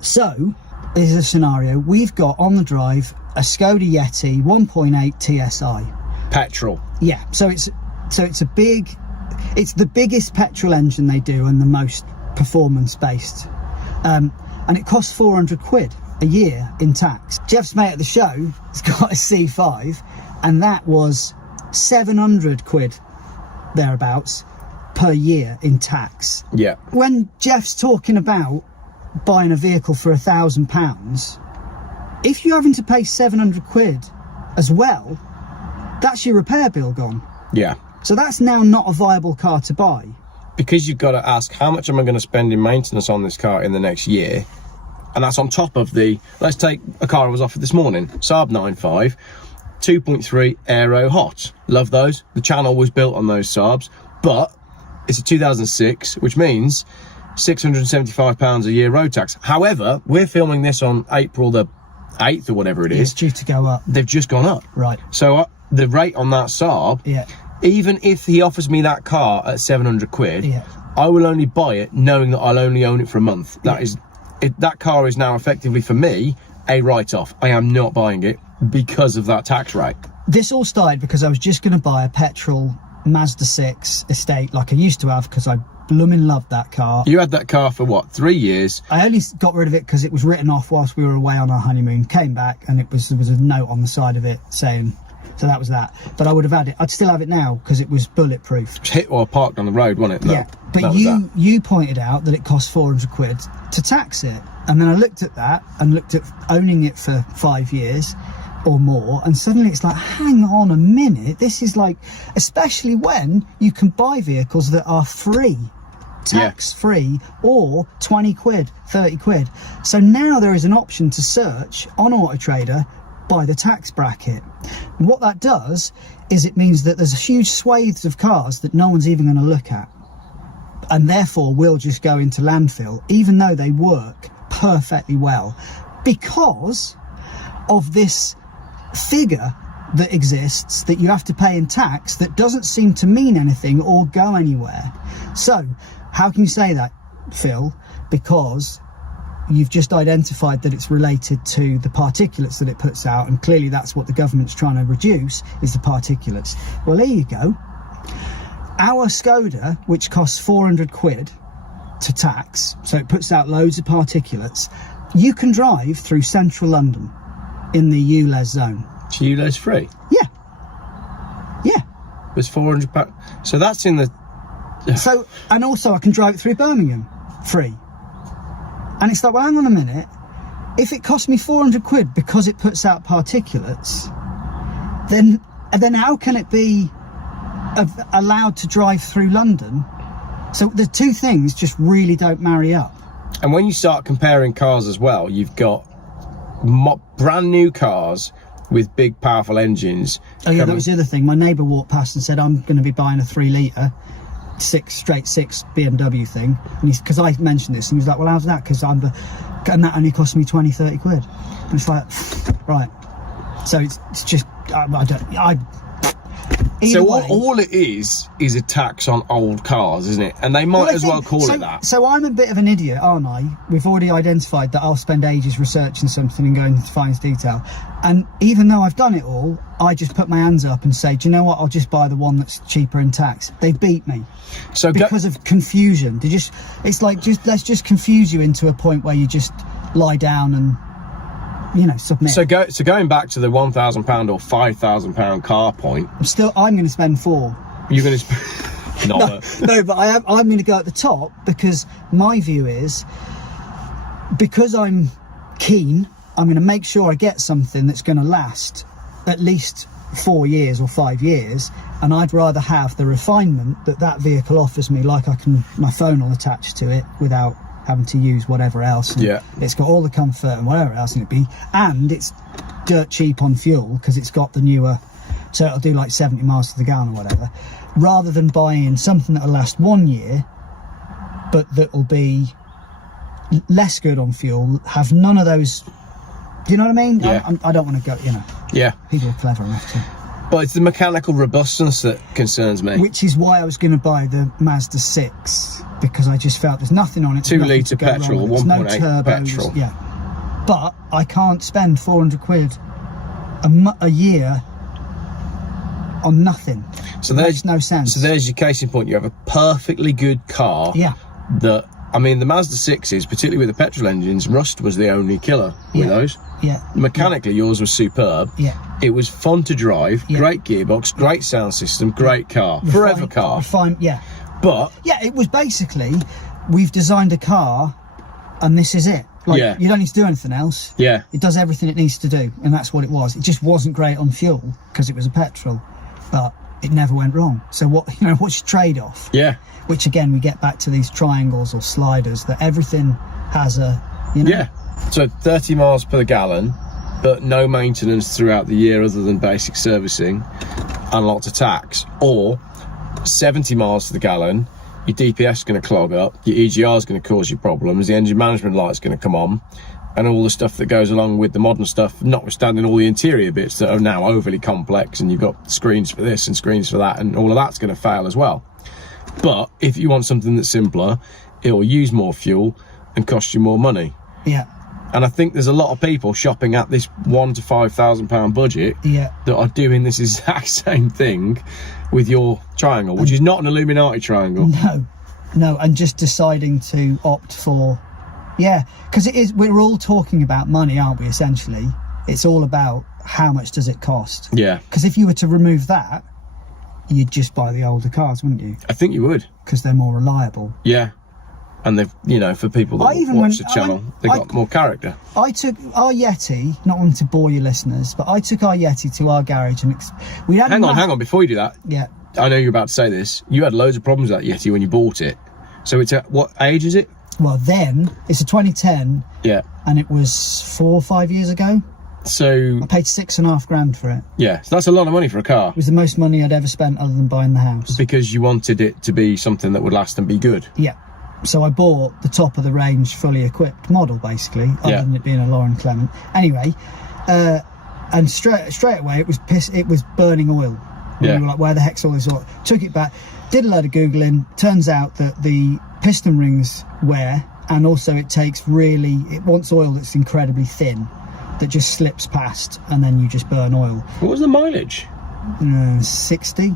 So, this is a scenario. We've got on the drive a Skoda Yeti 1.8 TSI. Petrol. Yeah. So it's a big, it's the biggest petrol engine they do and the most performance based. And it costs 400 quid a year in tax. Geoff's mate at the show has got a C5, and that was 700 quid thereabouts per year in tax. Yeah. When Geoff's talking about buying a vehicle for £1,000, if you're having to pay 700 quid as well, that's your repair bill gone. Yeah. So that's now not a viable car to buy. Because you've got to ask, how much am I going to spend in maintenance on this car in the next year? And that's on top of the, let's take a car I was offered this morning, Saab 9.5, 2.3 Aero Hot. Love those. The channel was built on those Saabs, but it's a 2006, which means £675 a year road tax. However, we're filming this on April the 8th or whatever it is. It's due to go up. They've just gone up. Right. So the rate on that Saab, yeah, even if he offers me that car at 700 quid, yeah, I will only buy it knowing that I'll only own it for a month. That is, that car is now effectively for me a write-off. I am not buying it because of that tax rate. This all started because I was just going to buy a petrol Mazda 6 estate like I used to have, because I blooming loved that car. You had that car for what, 3 years? I only got rid of it because it was written off whilst we were away on our honeymoon. Came back and there was a note on the side of it saying, so that was that. But I would have had it. I'd still have it now because it was bulletproof. It was hit or parked on the road, wasn't it? Yeah, but you pointed out that it cost 400 quid to tax it. And then I looked at that and looked at owning it for 5 years or more, and suddenly it's like, hang on a minute, this is like, especially when you can buy vehicles that are free, tax free, or 20 quid, 30 quid. So now there is an option to search on Auto Trader by the tax bracket. And what that does is it means that there's huge swathes of cars that no one's even going to look at, and therefore will just go into landfill, even though they work perfectly well, because of this figure that exists that you have to pay in tax that doesn't seem to mean anything or go anywhere. So how can you say that, Phil? Because you've just identified that it's related to the particulates that it puts out, and clearly that's what the government's trying to reduce, is the particulates. Well, there you go. Our Skoda, which costs 400 quid to tax, so it puts out loads of particulates, you can drive through central London in the ULEZ zone. So ULEZ free? Yeah. Yeah. It's £400. So that's in the... So, and also I can drive it through Birmingham free. And it's like, well, hang on a minute. If it costs me 400 quid because it puts out particulates, then how can it be allowed to drive through London? So the two things just really don't marry up. And when you start comparing cars as well, you've got brand new cars with big powerful engines. Oh yeah, that was the other thing. My neighbour walked past and said, I'm going to be buying a 3 litre 6 BMW thing, and because I mentioned this, and he was like, well, how's that? Because and that only cost me 20-30 quid. And it's like, right. So it's just so all it is a tax on old cars, isn't it? And they might as well call it that. So I'm a bit of an idiot, aren't I? We've already identified that I'll spend ages researching something and going into finest detail. And even though I've done it all, I just put my hands up and say, do you know what? I'll just buy the one that's cheaper in tax. They beat me. So because of confusion. It's like, let's just confuse you into a point where you just lie down and, you know, submit. So going back to the £1,000 or £5,000 car point, I'm going to spend 4. You're going to no, but I'm going to go at the top, because my view is, because I'm keen, I'm going to make sure I get something that's going to last at least 4 years or 5 years, and I'd rather have the refinement that vehicle offers me, like my phone will attach to it without having to use whatever else. Yeah, it's got all the comfort and whatever else, and it's dirt cheap on fuel because it's got the newer So it'll do like 70 miles to the gallon or whatever, rather than buying something that'll last 1 year, but that'll be less good on fuel, have none of those. Do you know what I mean? Yeah. I don't want to go, you know. Yeah. People are clever enough to. But it's the mechanical robustness that concerns me. Which is why I was going to buy the Mazda 6, because I just felt there's nothing on it. 2 litre petrol, 1.8 petrol. Yeah. But I can't spend 400 quid a year on nothing. So It there's makes no sense. So there's your case in point. You have a perfectly good car. Yeah. That, I mean, the Mazda 6s, particularly with the petrol engines, rust was the only killer with those. Yeah. Mechanically, yours was superb. Yeah. It was fun to drive, great gearbox, great sound system, great car, forever car. Yeah. But yeah, it was basically, we've designed a car, and this is it. Like, you don't need to do anything else. Yeah. It does everything it needs to do, and that's what it was. It just wasn't great on fuel because it was a petrol, but it never went wrong. So what's your trade-off? Yeah. Which again, we get back to these triangles or sliders that everything has a, you know. Yeah. So 30 miles per gallon, but no maintenance throughout the year other than basic servicing and lots of tax. Or 70 miles to the gallon, your DPF is going to clog up, your EGR is going to cause you problems, the engine management light's going to come on, and all the stuff that goes along with the modern stuff, notwithstanding all the interior bits that are now overly complex, and you've got screens for this and screens for that, and all of that's going to fail as well. But if you want something that's simpler, it'll use more fuel and cost you more money. Yeah. And I think there's a lot of people shopping at this £1,000 to £5,000 budget that are doing this exact same thing with your triangle, which is not an Illuminati triangle. No, and just deciding to opt for, because it is. We're all talking about money, aren't we? Essentially, it's all about how much does it cost. Yeah. Because if you were to remove that, you'd just buy the older cars, wouldn't you? I think you would. Because they're more reliable. Yeah. And they've, for people that watch the channel, they've got more character. I took our Yeti, not wanting to bore your listeners, but I took our Yeti to our garage and we had. Hang on, before you do that. Yeah. I know you're about to say this. You had loads of problems with that Yeti when you bought it. So it's what age is it? Well, then it's a 2010. Yeah. And it was 4 or 5 years ago. So I paid $6,500 for it. Yeah, so that's a lot of money for a car. It was the most money I'd ever spent other than buying the house. Because you wanted it to be something that would last and be good. Yeah. So I bought the top of the range, fully equipped model, basically, other than it being a Lauren Clement. Anyway, and straight away it was burning oil. We were like, where the heck's all this oil? Took it back, did a load of Googling. Turns out that the piston rings wear, and also it wants oil that's incredibly thin, that just slips past, and then you just burn oil. What was the mileage? 60.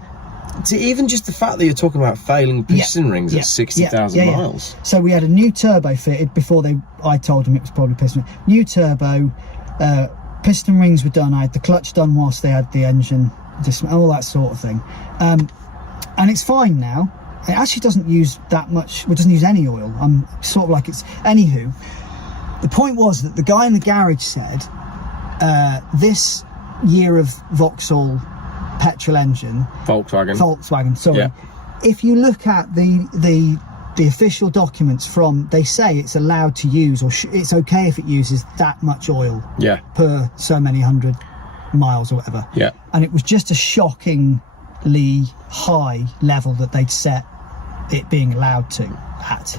See, even just the fact that you're talking about failing piston rings at 60,000 miles. So we had a new turbo fitted before I told them it was probably piston. New turbo, piston rings were done. I had the clutch done whilst they had the engine, all that sort of thing. And it's fine now. It actually doesn't use that much. Well, it doesn't use any oil. I'm sort of like it's. Anywho, the point was that the guy in the garage said this year of Vauxhall petrol engine, Volkswagen, sorry, if you look at the official documents they say it's allowed to use, or it's okay if it uses that much oil per so many 100 miles or whatever, and it was just a shockingly high level that they'd set it being allowed to at.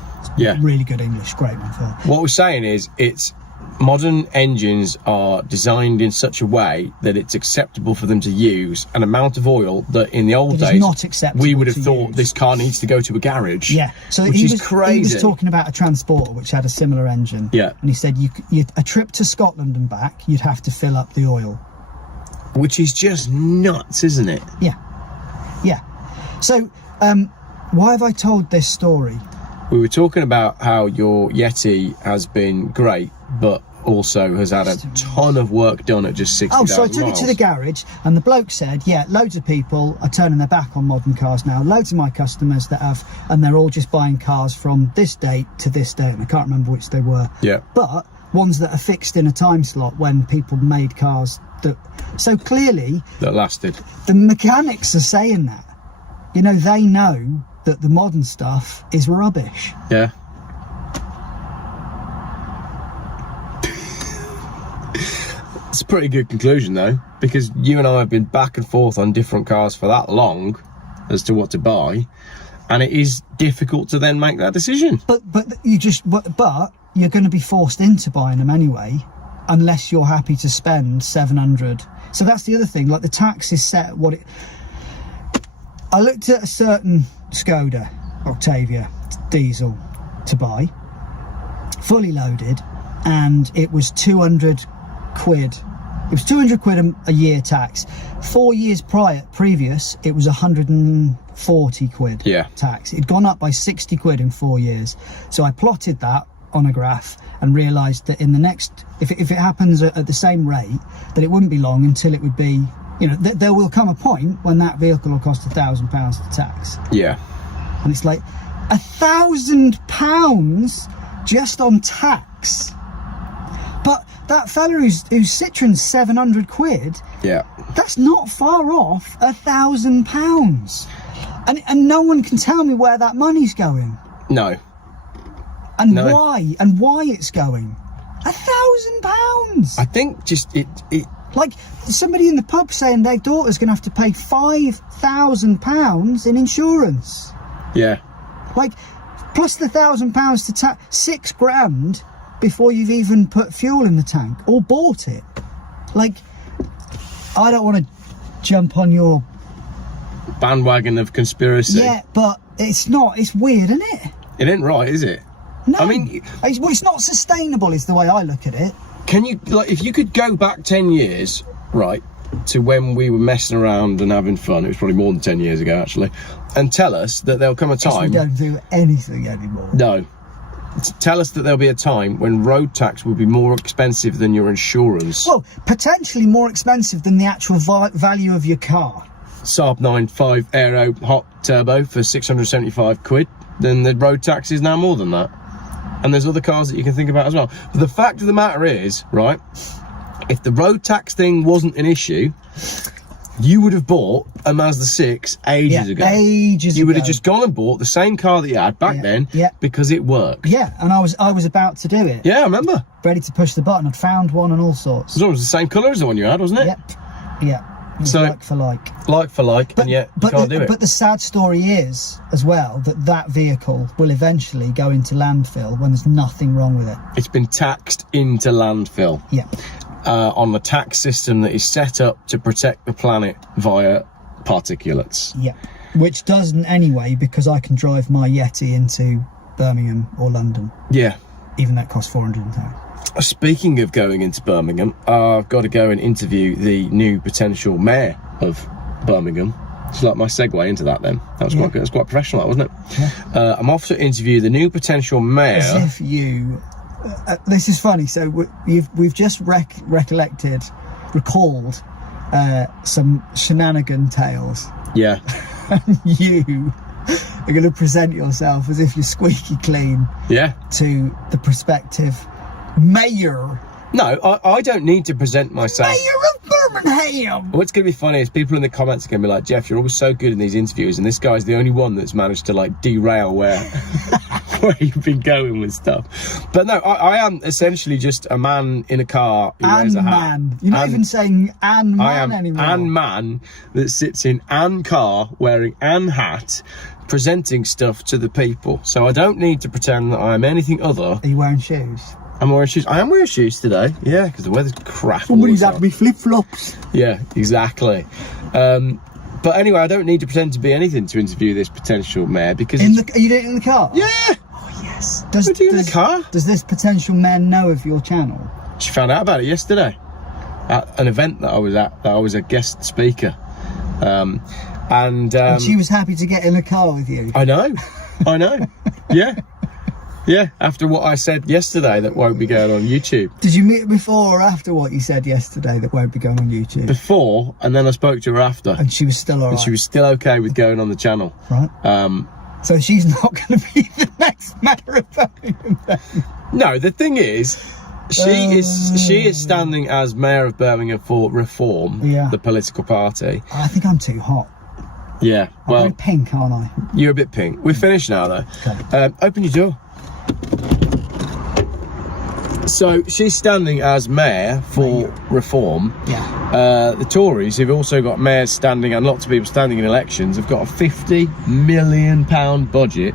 Really good English, great one for what we're saying is modern engines are designed in such a way that it's acceptable for them to use an amount of oil that in the old days not acceptable we would have thought this car needs to go to a garage. So which is crazy. He was talking about a Transporter which had a similar engine. And he said a trip to Scotland and back, you'd have to fill up the oil. Which is just nuts, isn't it? Yeah. So why have I told this story? We were talking about how your Yeti has been great, but also has had a ton of work done at just 60,000 miles. So I took it to the garage, and the bloke said, loads of people are turning their back on modern cars now. Loads of my customers that have, and they're all just buying cars from this date to this date, and I can't remember which they were. But ones that are fixed in a time slot when people made cars that, so clearly, that lasted. The mechanics are saying that. They know that the modern stuff is rubbish. a pretty good conclusion though, because you and I have been back and forth on different cars for that long as to what to buy, and it is difficult to then make that decision. But you're going to be forced into buying them anyway, unless you're happy to spend 700. So that's the other thing. Like the tax is set what it. I looked at a certain Skoda Octavia diesel to buy, fully loaded, and it was 200 quid. It was 200 quid a year tax. 4 years previous, it was 140 quid tax. It'd gone up by 60 quid in 4 years. So I plotted that on a graph and realised that in the next, if it happens at the same rate, that it wouldn't be long until it would be, you know, there will come a point when that vehicle will cost £1,000 to tax. Yeah. And it's like £1,000 just on tax. But that fella whose Citroen's 700 quid, that's not far off £1,000. And no one can tell me where that money's going. No. And why it's going. £1,000. I think just it like somebody in the pub saying their daughter's going to have to pay £5,000 in insurance. Yeah. Like, plus the £1,000 to tax, £6,000 before you've even put fuel in the tank or bought it. Like, I don't want to jump on your bandwagon of conspiracy. Yeah, but it's not. It's weird, isn't it? It ain't right, is it? No. I mean, it's not sustainable is the way I look at it. Can you, like, if you could go back 10 years, right, to when we were messing around and having fun, it was probably more than 10 years ago, actually, and tell us that there'll come a time... We don't do anything anymore. No. Tell us that there'll be a time when road tax will be more expensive than your insurance. Well, potentially more expensive than the actual value of your car. Saab 9.5 Aero hot turbo for 675 quid, then the road tax is now more than that. And there's other cars that you can think about as well. But the fact of the matter is, right, if the road tax thing wasn't an issue, you would have bought a Mazda 6 ages ago. You would have just gone and bought the same car that you had back then because it worked. Yeah, and I was about to do it. Yeah, I remember. Ready to push the button. I'd found one and all sorts. It was the same colour as the one you had, wasn't it? Yep. Yeah. So like for like. Like for like, and yet you can't do it. But the sad story is, as well, that vehicle will eventually go into landfill when there's nothing wrong with it. It's been taxed into landfill. Yeah. On the tax system that is set up to protect the planet via particulates. Yeah. Which doesn't anyway, because I can drive my Yeti into Birmingham or London. Yeah. Even that costs £400. Speaking of going into Birmingham, I've got to go and interview the new potential mayor of Birmingham. It's like my segue into that then. That was quite good. It was quite professional, wasn't it? Yeah. I'm off to interview the new potential mayor. As if you... this is funny. So we've just recalled some shenanigan tales. Yeah. You are going to present yourself as if you're squeaky clean. Yeah. To the prospective mayor. No, I don't need to present myself. Mayor of Birmingham. What's going to be funny is people in the comments are going to be like, Geoff, you're always so good in these interviews, and this guy's the only one that's managed to like derail where you've been going with stuff. But no, I am essentially just a man in a car who wears a hat. You're not even saying man anymore. An man that sits in an car wearing an hat, presenting stuff to the people. So I don't need to pretend that I'm anything other. Are you wearing shoes? I'm wearing shoes. I am wearing shoes today. Yeah, because the weather's crap. Somebody's had me flip-flops. Yeah, exactly. But anyway, I don't need to pretend to be anything to interview this potential mayor because... Are you doing it in the car? Yeah. Oh, yes. What do you do in the car? Does this potential mayor know of your channel? She found out about it yesterday at an event that I was at. That I was a guest speaker. And she was happy to get in the car with you. I know. Yeah. Yeah, after what I said yesterday that won't be going on YouTube. Did you meet her before or after what you said yesterday that won't be going on YouTube? Before, and then I spoke to her after. And she was still alright? And she was still okay with going on the channel. Right. So she's not going to be the next mayor of Birmingham then? No, the thing is, she is standing as mayor of Birmingham for Reform, the political party. I think I'm too hot. Yeah, well... I'm very pink, aren't I? You're a bit pink. We're finished now, though. Okay. Open your door. So she's standing as mayor for reform. Yeah. The Tories, who've also got mayors standing and lots of people standing in elections, have got a £50 million budget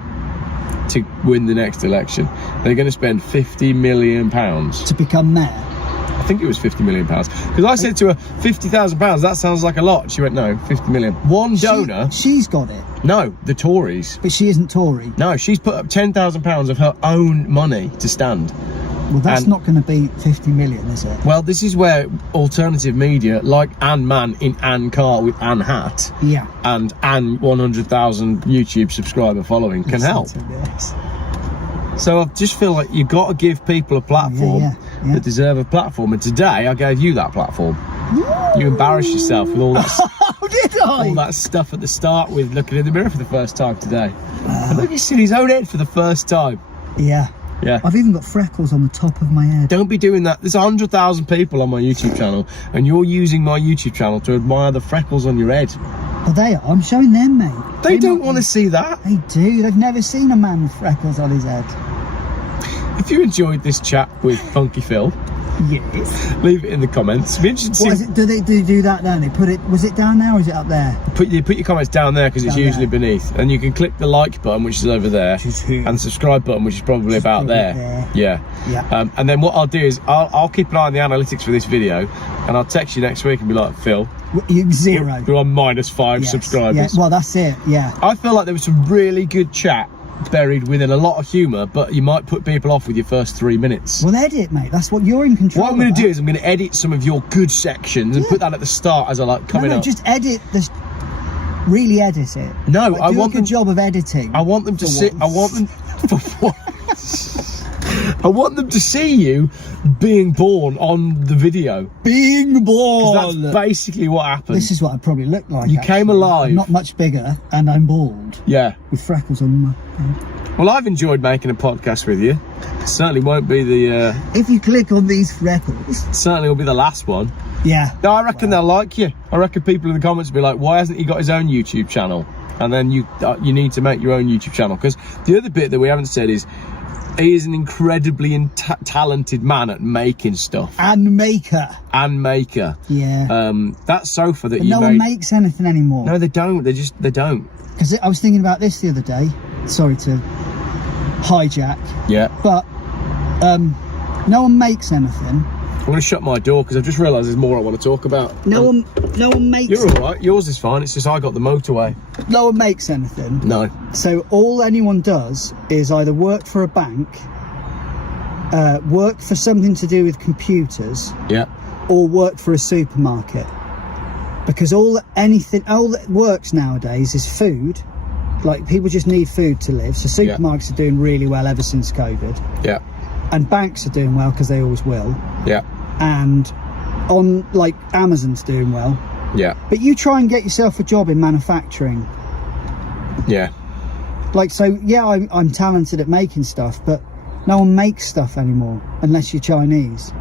to win the next election. They're going to spend £50 million to become mayor. I think it was £50 million, because I said to her, £50,000, that sounds like a lot. She went, no, 50 million. One donor. She's got it. No, the Tories. But she isn't Tory. No, she's put up £10,000 of her own money to stand. Well, that's not going to be 50 million, is it? Well, this is where alternative media, like Ann Man in Ann Car with Ann Hat, yeah, and Ann 100,000 YouTube subscriber following can help. So I just feel like you've got to give people a platform that deserve a platform. And today I gave you that platform. You embarrassed yourself with all that. How did I? All that stuff at the start with looking in the mirror for the first time today. And look, he's seen his own head for the first time. Yeah. Yeah. I've even got freckles on the top of my head. Don't be doing that. There's 100,000 people on my YouTube channel, and you're using my YouTube channel to admire the freckles on your head. Well, they are. I'm showing them, mate. They don't want to see that. They do. They've never seen a man with freckles on his head. If you enjoyed this chat with Funky Phil, yes, leave it in the comments. Be interested to what is it? Do they do that down? They put it. Was it down there or is it up there? put your comments down there, because it's usually beneath, and you can click the like button, which is over there, and the subscribe button, which is probably about there. Yeah. And then what I'll do is I'll keep an eye on the analytics for this video, and I'll text you next week and be like, Phil, you're 0. You're on -5 subscribers. Yeah. Well, that's it. Yeah. I feel like there was some really good chat buried within a lot of humour, but you might put people off with your first 3 minutes. Well, edit, mate. That's what you're in control. What I'm going to do is I'm going to edit some of your good sections and put that at the start as I like coming up. Just edit this. Really edit it. No, like, I want a good job of editing. I want them to see. I want them. I want them to see you being born on the video. Being born. That's basically what happened. This is what I probably look like. You came alive. I'm not much bigger, and I'm bald. Yeah. With freckles on my head. Well, I've enjoyed making a podcast with you. It certainly won't be the. If you click on these freckles. Certainly will be the last one. Yeah. No, I reckon they'll like you. I reckon people in the comments will be like, why hasn't he got his own YouTube channel? And then you need to make your own YouTube channel. Because the other bit that we haven't said is, he is an incredibly talented man at making stuff. And maker. Yeah. That sofa that but you made. No one makes anything anymore. No, they don't. They don't. Because I was thinking about this the other day. Sorry to hijack. Yeah. But no one makes anything. I'm going to shut my door because I've just realised there's more I want to talk about. No one makes. You're all right. Yours is fine. It's just I got the motorway. No one makes anything. No. So all anyone does is either work for a bank, work for something to do with computers, or work for a supermarket. Because all that works nowadays is food. Like, people just need food to live. So supermarkets are doing really well ever since COVID. Yeah. And banks are doing well because they always will. Yeah. And like Amazon's doing well. Yeah. But you try and get yourself a job in manufacturing. Yeah. Like, so yeah, I'm talented at making stuff, but no one makes stuff anymore unless you're Chinese.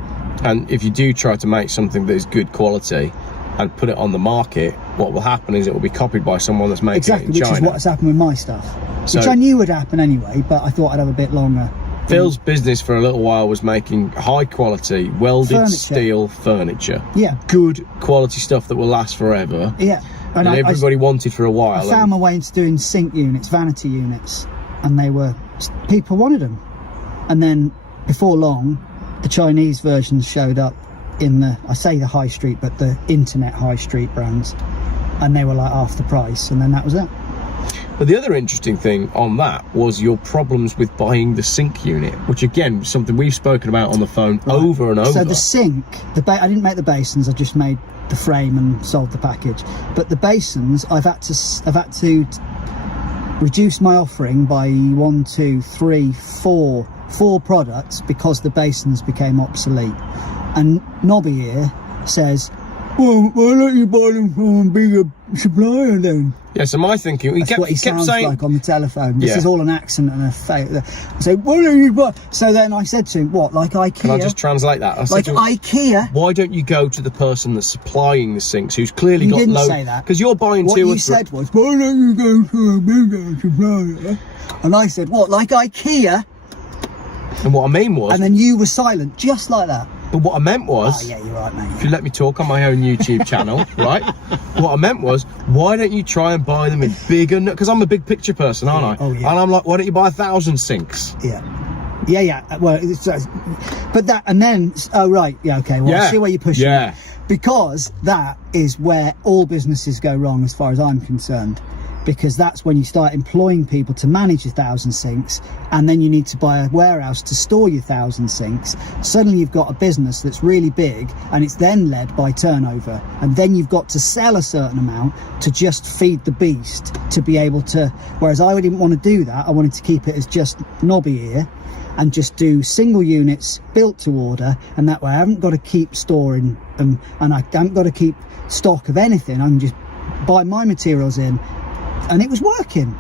And if you do try to make something that is good quality and put it on the market, what will happen is it will be copied by someone that's making it in China. Which is what has happened with my stuff. Which I knew would happen anyway, but I thought I'd have a bit longer. Phil's business for a little while was making high quality welded steel furniture. Yeah. Good quality stuff that will last forever. Yeah. And everybody wanted for a while. I found my way into doing sink units, vanity units, and people wanted them. And then before long, the Chinese versions showed up in I say the high street, but the internet high street brands, and they were like half the price, and then that was it. But the other interesting thing on that was your problems with buying the sink unit, which again, something we've spoken about on the phone over and over. So the sink, I didn't make the basins, I just made the frame and sold the package. But the basins, I've had to reduce my offering by 4 products because the basins became obsolete. And Nobby here says, well, why don't you buy them from a bigger supplier then? Yeah, so my thinking, That's what he sounds saying, like on the telephone. This is all an accent and a fake. So why don't you buy? So then I said to him, what, like IKEA? Can I just translate that? I said like IKEA? Why don't you go to the person that's supplying the sinks, who's clearly got didn't low... say that. Because you're buying what 2 or 3... What you said was, why don't you go to a bigger supplier? And I said, what, like IKEA? And what I mean was... And then you were silent, just like that. But what I meant was... Oh, yeah, you're right, mate. If you let me talk on my own YouTube channel, right? What I meant was, why don't you try and buy them in bigger... Because I'm a big picture person, aren't I? Oh, yeah. And I'm like, why don't you buy 1,000 sinks? Yeah. Yeah. Well, but that, and then... Oh, right. Yeah, okay. Well, I see where you're pushing. Yeah. Because that is where all businesses go wrong, as far as I'm concerned. Because that's when you start employing people to manage 1,000 sinks, and then you need to buy a warehouse to store your 1,000 sinks. Suddenly you've got a business that's really big, and it's then led by turnover, and then you've got to sell a certain amount to just feed the beast, to be able to... Whereas I didn't want to do that. I wanted to keep it as just knobby here and just do single units built to order, and that way I haven't got to keep storing and I haven't got to keep stock of anything. I can just buy my materials in. And it was working.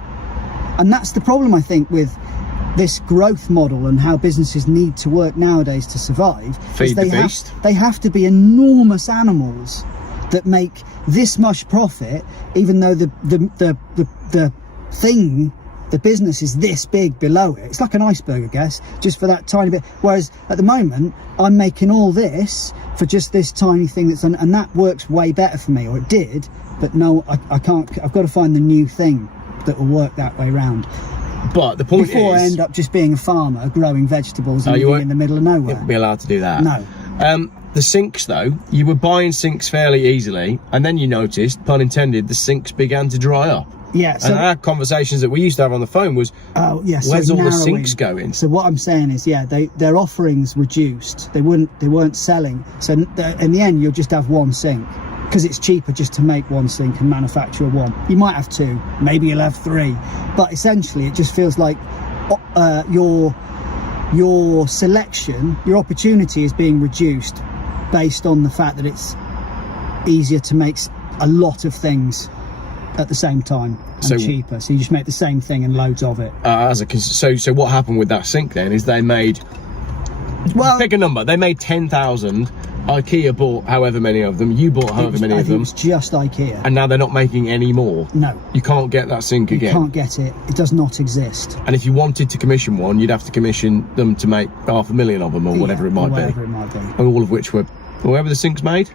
And that's the problem, I think, with this growth model and how businesses need to work nowadays to survive. Feed the beast. They have to be enormous animals that make this much profit, even though the thing, the business is this big below it. It's like an iceberg, I guess, just for that tiny bit. Whereas at the moment, I'm making all this for just this tiny thing that's on, and that works way better for me, or it did. But no, I can't. I've got to find the new thing that will work that way round. But the point before is, I end up just being a farmer growing vegetables and living in the middle of nowhere. You won't be allowed to do that. No. The sinks, though, you were buying sinks fairly easily, and then you noticed, pun intended, the sinks began to dry up. Yeah. So, and our conversations that we used to have on the phone was, where's all the sinks going? So what I'm saying is, their offerings reduced. They weren't selling. So in the end, you'll just have one sink, because it's cheaper just to make one sink and manufacture one. You might have two, maybe you'll have three, but essentially it just feels like your selection, your opportunity is being reduced based on the fact that it's easier to make a lot of things at the same time and cheaper. So you just make the same thing and loads of it. So what happened with that sink then is they made, pick a number, they made 10,000. IKEA bought however many of them, you bought however many of them. It was just IKEA. And now they're not making any more. No. You can't get that sink again. You can't get it. It does not exist. And if you wanted to commission one, you'd have to commission them to make 500,000 of them, or whatever it might be. And all of which were, wherever the sink's made?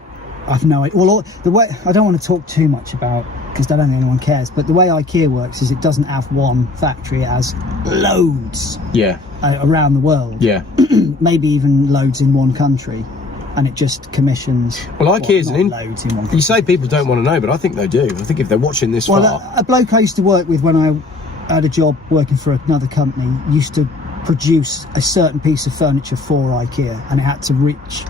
I've no idea. Well, the way, I don't want to talk too much about, because I don't think anyone cares, but the way IKEA works is it doesn't have one factory, it has loads around the world. Yeah. Maybe even loads in one country. And it just commissions. Well, IKEA's loads in one country. You say people don't want to know, but I think they do. I think if they're watching this far. A bloke I used to work with when I had a job working for another company used to produce a certain piece of furniture for IKEA, and it had to reach,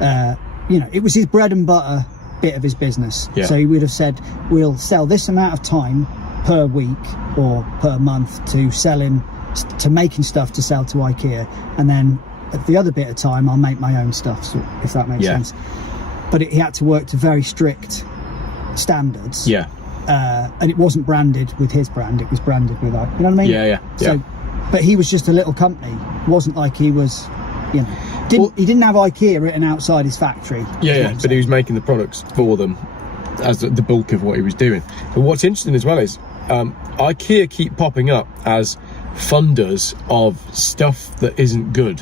it was his bread and butter bit of his business. Yeah. So he would have said, we'll sell this amount of time per week or per month to making stuff to sell to IKEA, and then at the other bit of time I'll make my own stuff, so, if that makes sense. But he had to work to very strict standards. Yeah. And it wasn't branded with his brand, it was branded with, you know what I mean? Yeah. So, but he was just a little company. It wasn't like he was, he didn't have IKEA written outside his factory. But he was making the products for them as the bulk of what he was doing. But what's interesting as well is IKEA keep popping up as funders of stuff that isn't good.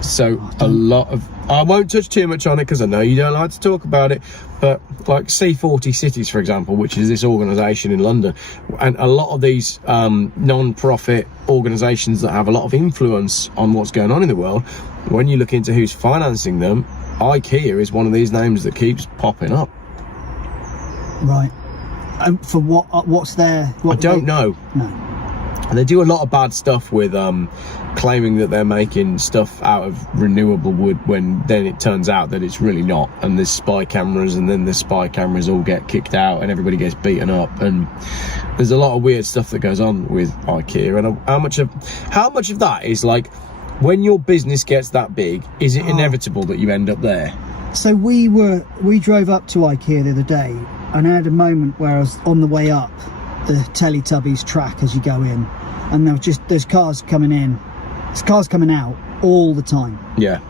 So a lot of, I won't touch too much on it because I know you don't like to talk about it, but like C40 Cities, for example, which is this organisation in London, and a lot of these non-profit organisations that have a lot of influence on what's going on in the world, when you look into who's financing them, IKEA is one of these names that keeps popping up. Right. For what's there? I don't know. No. And they do a lot of bad stuff with claiming that they're making stuff out of renewable wood, when then it turns out that it's really not, and there's spy cameras, and then the spy cameras all get kicked out and everybody gets beaten up, and there's a lot of weird stuff that goes on with IKEA. And how much of that is like, when your business gets that big, is it inevitable that you end up there? So we drove up to IKEA the other day, and I had a moment where I was on the way up the Teletubbies track as you go in, and there's cars coming in, there's cars coming out all the time. Yeah.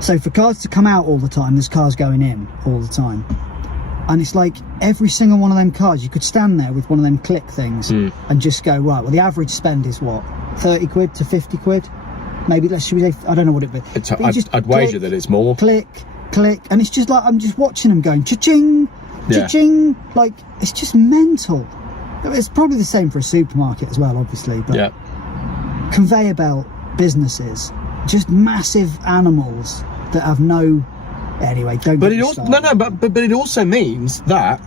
So for cars to come out all the time, there's cars going in all the time, and it's like every single one of them cars, you could stand there with one of them click things and just go, right, well, the average spend is what, 30 quid to 50 quid maybe should we say, I don't know what it be. I'd wager that it's more. Click, and it's just like I'm just watching them going cha-ching, cha-ching. Like, it's just mental. It's probably the same for a supermarket as well, obviously. But conveyor belt businesses, just massive animals that have no. Anyway, don't. But it also but it also means that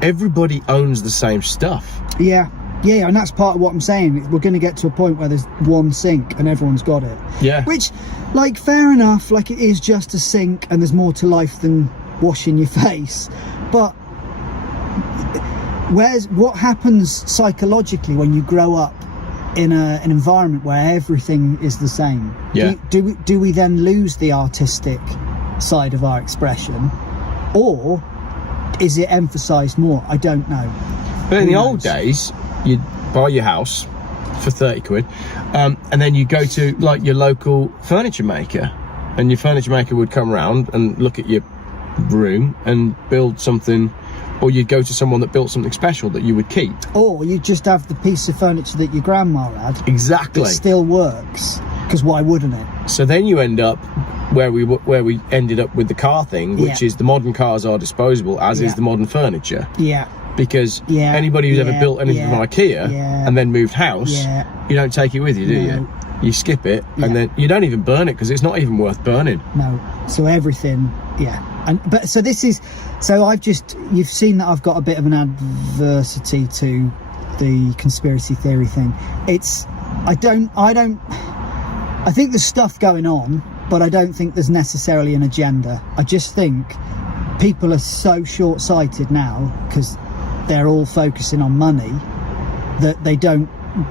everybody owns the same stuff. Yeah, and that's part of what I'm saying. We're going to get to a point where there's one sink and everyone's got it. Yeah. Which, like, fair enough. Like, it is just a sink, and there's more to life than washing your face. But what happens psychologically when you grow up in an environment where everything is the same? Yeah. Do we then lose the artistic side of our expression, or is it emphasized more? I don't know. But in the old days, you'd buy your house for 30 quid and then you go to like your local furniture maker, and your furniture maker would come around and look at your room and build something, or you'd go to someone that built something special that you would keep, or you just have the piece of furniture that your grandma had. Exactly. It still works, because why wouldn't it? So then you end up where we ended up with the car thing, which is the modern cars are disposable, as is the modern furniture. Yeah. Because anybody who's ever built anything from IKEA and then moved house, you don't take it with you, do you? You skip it, and then you don't even burn it, because it's not even worth burning. No. So everything, you've seen that I've got a bit of an adversity to the conspiracy theory thing. I think there's stuff going on, but I don't think there's necessarily an agenda. I just think people are so short-sighted now, because they're all focusing on money, that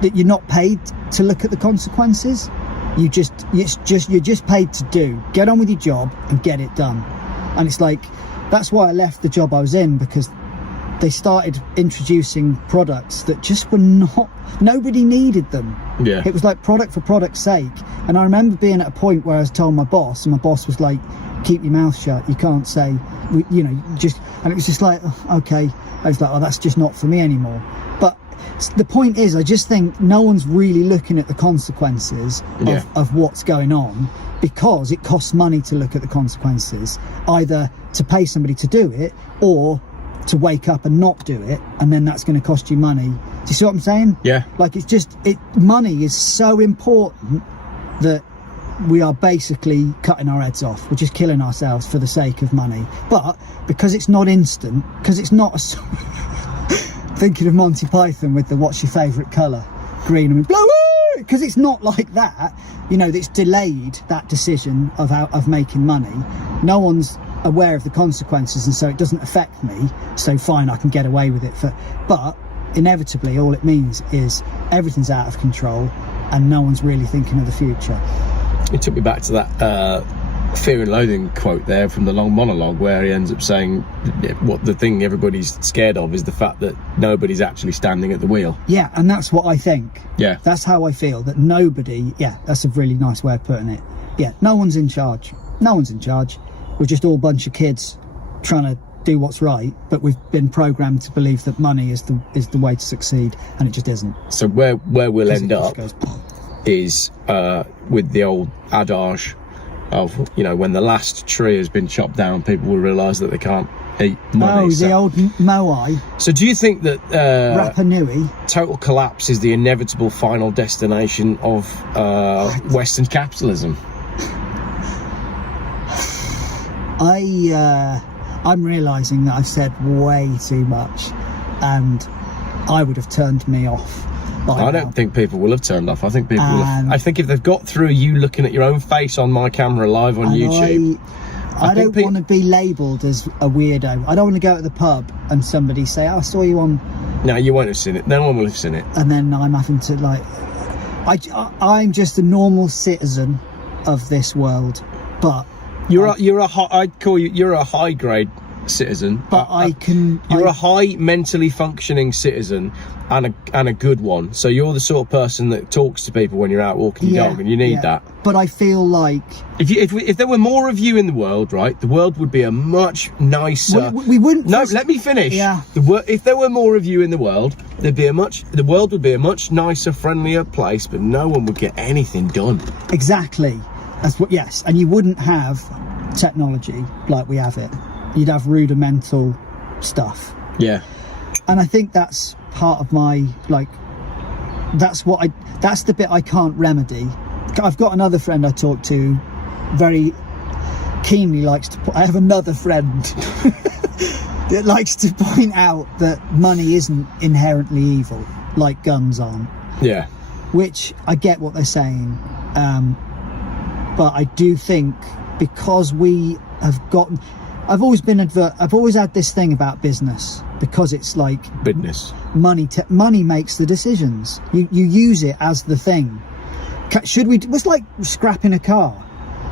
that you're not paid to look at the consequences. You're just paid to get on with your job and get it done. And it's like, that's why I left the job I was in, because they started introducing products that just were nobody needed them. Yeah. It was like product for product's sake. And I remember being at a point where I was telling my boss, and my boss was like, keep your mouth shut, you can't say, and it was just like, okay. I was like, oh, that's just not for me anymore. But the point is, I just think no one's really looking at the consequences of what's going on, because it costs money to look at the consequences, either to pay somebody to do it, or to wake up and not do it, and then that's going to cost you money. Do you see what I'm saying? Yeah. Like, money is so important that we are basically cutting our heads off. We're just killing ourselves for the sake of money. But because it's not instant, because it's not thinking of Monty Python with the what's your favourite colour? Green, and blue. Because it's not like that. It's delayed, that decision of making money. No one's aware of the consequences, and so it doesn't affect me, so fine, I can get away with it. But inevitably, all it means is everything's out of control, and no one's really thinking of the future. It took me back to that Fear and Loathing quote there from the long monologue, where he ends up saying what the thing everybody's scared of is the fact that nobody's actually standing at the wheel. Yeah, and that's what I think. Yeah. That's how I feel, that nobody, that's a really nice way of putting it. Yeah, no one's in charge. No one's in charge. We're just all a bunch of kids trying to do what's right, but we've been programmed to believe that money is the way to succeed, and it just isn't. So where we'll end up is with the old adage of, when the last tree has been chopped down, people will realise that they can't eat money. Oh, the old Moai. So do you think that Rapa Nui, total collapse is the inevitable final destination of Western capitalism? I'm realising that I've said way too much, and I would have turned me off. I don't think people will have turned off. I think people will have, I think if they've got through you looking at your own face on my camera live on YouTube. I don't want to be labelled as a weirdo. I don't want to go to the pub and somebody say, I saw you on... No, you won't have seen it. No one will have seen it. And then I'm having to I'm just a normal citizen of this world, but... I'd call you, you're a high grade citizen. But You're a high mentally functioning citizen and a good one. So you're the sort of person that talks to people when you're out walking your dog, and you need that. But I feel like if there were more of you in the world, right, the world would be a much nicer. We wouldn't. No, let me finish. Yeah. If there were more of you in the world, the world would be a much nicer, friendlier place, but no one would get anything done. Exactly. That's what. Yes, and you wouldn't have technology like we have it. You'd have rudimental stuff. Yeah. And I think that's part of my, like, that's the bit I can't remedy. I've got another friend I talk to very keenly likes to I have another friend that likes to point out that money isn't inherently evil, like guns aren't. Yeah. Which I get what they're saying. But I do think because we have gotten, I've always had this thing about business, because it's like business. Money makes the decisions. You use it as the thing. Should we? It's like scrapping a car.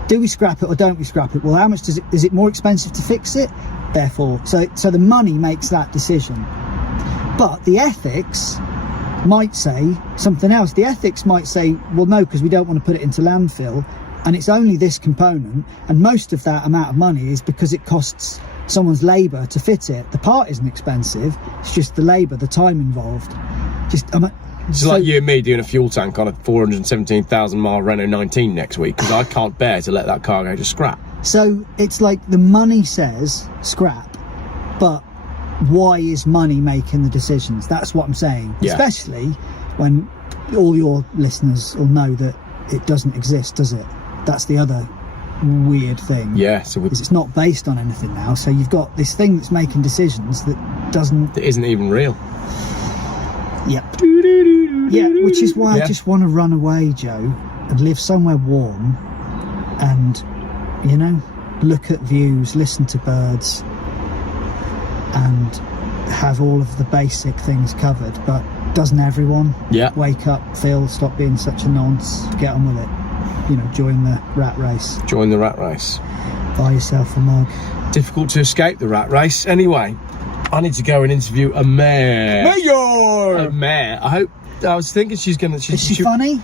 Do we scrap it or don't we scrap it? Well, how much is it more expensive to fix it? Therefore, so the money makes that decision. But the ethics might say something else. The ethics might say, well, no, because we don't want to put it into landfill, and it's only this component, and most of that amount of money is because it costs someone's labour to fit it. The part isn't expensive, it's just the labour, the time involved. It's like you and me doing a fuel tank on a 417,000 mile Renault 19 next week, because I can't bear to let that car go to scrap. So it's like the money says scrap, but why is money making the decisions? That's what I'm saying. Yeah. Especially when all your listeners will know that it doesn't exist, does it? That's the other weird thing. Yeah, so it's not based on anything now. So you've got this thing that's making decisions that isn't even real. Yep. Yeah, which is why I just want to run away, Joe, and live somewhere warm, and look at views, listen to birds, and have all of the basic things covered. But doesn't everyone wake up, Phil, stop being such a nonce, get on with it? Join the rat race. Join the rat race. Buy yourself a mug. Difficult to escape the rat race. Anyway, I need to go and interview a mayor. A mayor. I was thinking she's gonna. Is she funny?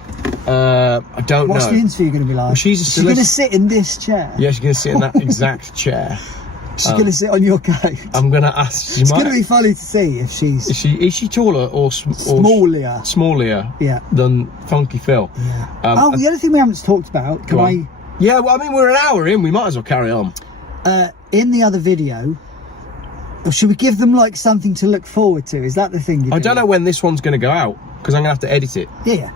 I don't know. What's the interview going to be like? Well, she's going to sit in this chair. Yeah, she's going to sit in that exact chair. She's going to sit on your couch. I'm going to ask. It's going to be funny to see if she's. Is she taller or smallier? Smallier. Than Funky Phil. Yeah. The other thing we haven't talked about. Can I? Yeah. Well, I mean, we're an hour in. We might as well carry on. In the other video. Or should we give them like something to look forward to? Is that the thing? I don't know when this one's going to go out, because I'm going to have to edit it. Yeah.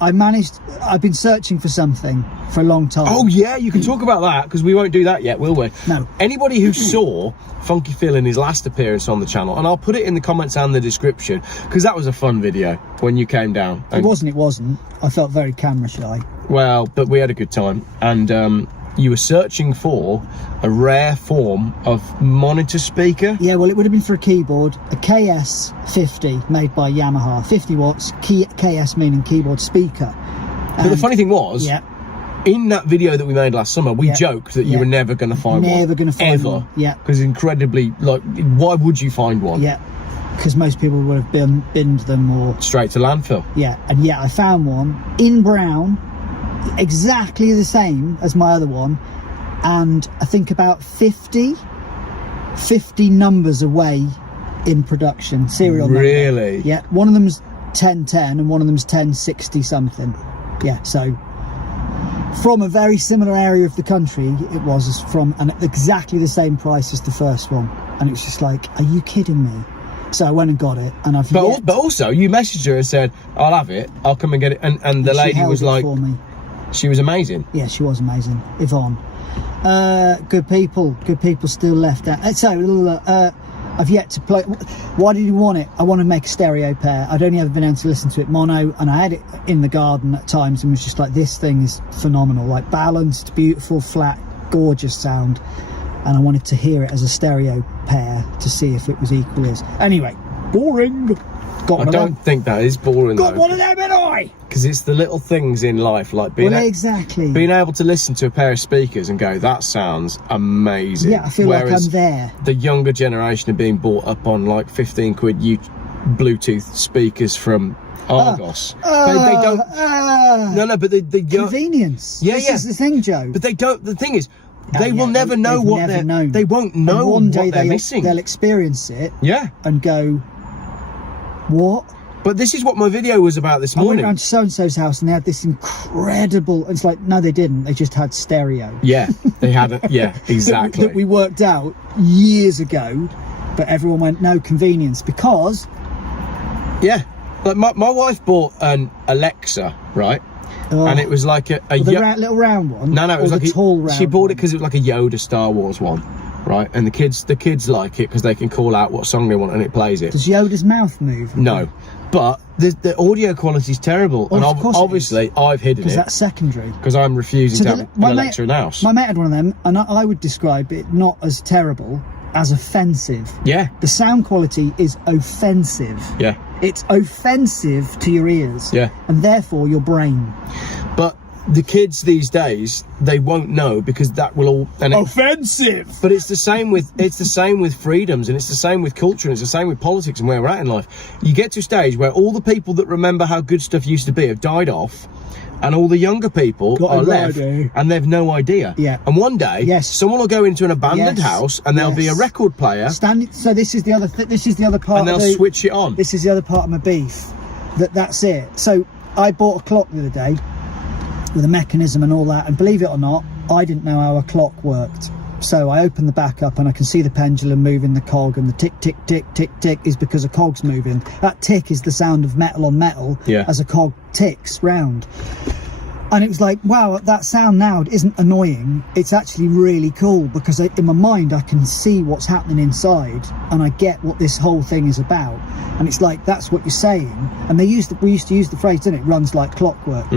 I've been searching for something for a long time. Oh yeah, you can talk about that, because we won't do that yet, will we? No. Anybody who saw Funky Phil in his last appearance on the channel, and I'll put it in the comments and the description, because that was a fun video when you came down. It wasn't. I felt very camera shy. Well, but we had a good time, and you were searching for a rare form of monitor speaker. Yeah, well, it would have been for a keyboard, a KS50 made by Yamaha, 50 watts, KS meaning keyboard speaker. But the funny thing was, in that video that we made last summer, we joked that you were never going to find one. Never going to find one. Yeah. Because incredibly, like, why would you find one? Yeah. Because most people would have binned them or... Straight to landfill. Yeah, and I found one in brown, exactly the same as my other one, and I think about 50 numbers away in production, serial number. Really? Yeah, one of them's 1010 and one of them's 1060 something. Yeah, so from a very similar area of the country, it was from exactly the same price as the first one, and it was just like, are you kidding me? So I went and got it, and but also you messaged her and said, I'll have it, I'll come and get it, and the lady was like, for me. She was amazing. Yeah, she was amazing. Yvonne. Good people still left out. So, I've yet to play. Why did you want it? I want to make a stereo pair. I'd only ever been able to listen to it mono, and I had it in the garden at times and was just like, this thing is phenomenal. Like, balanced, beautiful, flat, gorgeous sound. And I wanted to hear it as a stereo pair to see if it was equal as. Anyway, Boring. Got one I don't think that is boring. Got one of them, and I. Because it's the little things in life, like being being able to listen to a pair of speakers and go, that sounds amazing. Yeah, I feel like I'm there. The younger generation are being brought up on like 15 quid Bluetooth speakers from Argos. They don't. No, but the convenience. Yeah, this is the thing, Joe. But they don't. The thing is, they will never know what they're. They won't know one day what they're missing. They'll experience it. Yeah. And go, what? But this is what my video was about this morning. I went round to so-and-so's house and they had this incredible... It's like, no, they didn't. They just had stereo. Yeah, they had it. Yeah, exactly. that we worked out years ago, but everyone went, no, convenience, because... Yeah. Like, my wife bought an Alexa, right? Oh. And it was like a little round one? No, it was like a tall round She bought one? it because it was like a Yoda Star Wars one. Right, and the kids like it because they can call out what song they want and it plays it. Does Yoda's mouth move? No, but the audio quality is terrible, and obviously I've hidden it. Because that's secondary. Because I'm refusing to have an Alexa in the house. My mate had one of them, and I would describe it not as terrible, as offensive. Yeah. The sound quality is offensive. Yeah. It's offensive to your ears. Yeah. And therefore your brain. But the kids these days, they won't know because that will all offensive. But it's the same with freedoms, and it's the same with culture, and it's the same with politics and where we're at in life. You get to a stage where all the people that remember how good stuff used to be have died off, and all the younger people are left and they've no idea. Yeah. And one day, someone will go into an abandoned house and there'll be a record player. So this is the other part. And they'll switch it on. This is the other part of my beef. That's it. So I bought a clock the other day with a mechanism and all that, and believe it or not, I didn't know how a clock worked. So I open the back up and I can see the pendulum moving, the cog, and the tick, tick, tick, tick, tick is because a cog's moving. That tick is the sound of metal on metal as a cog ticks round. And it was like, wow, that sound now isn't annoying. It's actually really cool because in my mind I can see what's happening inside and I get what this whole thing is about. And it's like, that's what you're saying. And we used to use the phrase, didn't it? Runs like clockwork.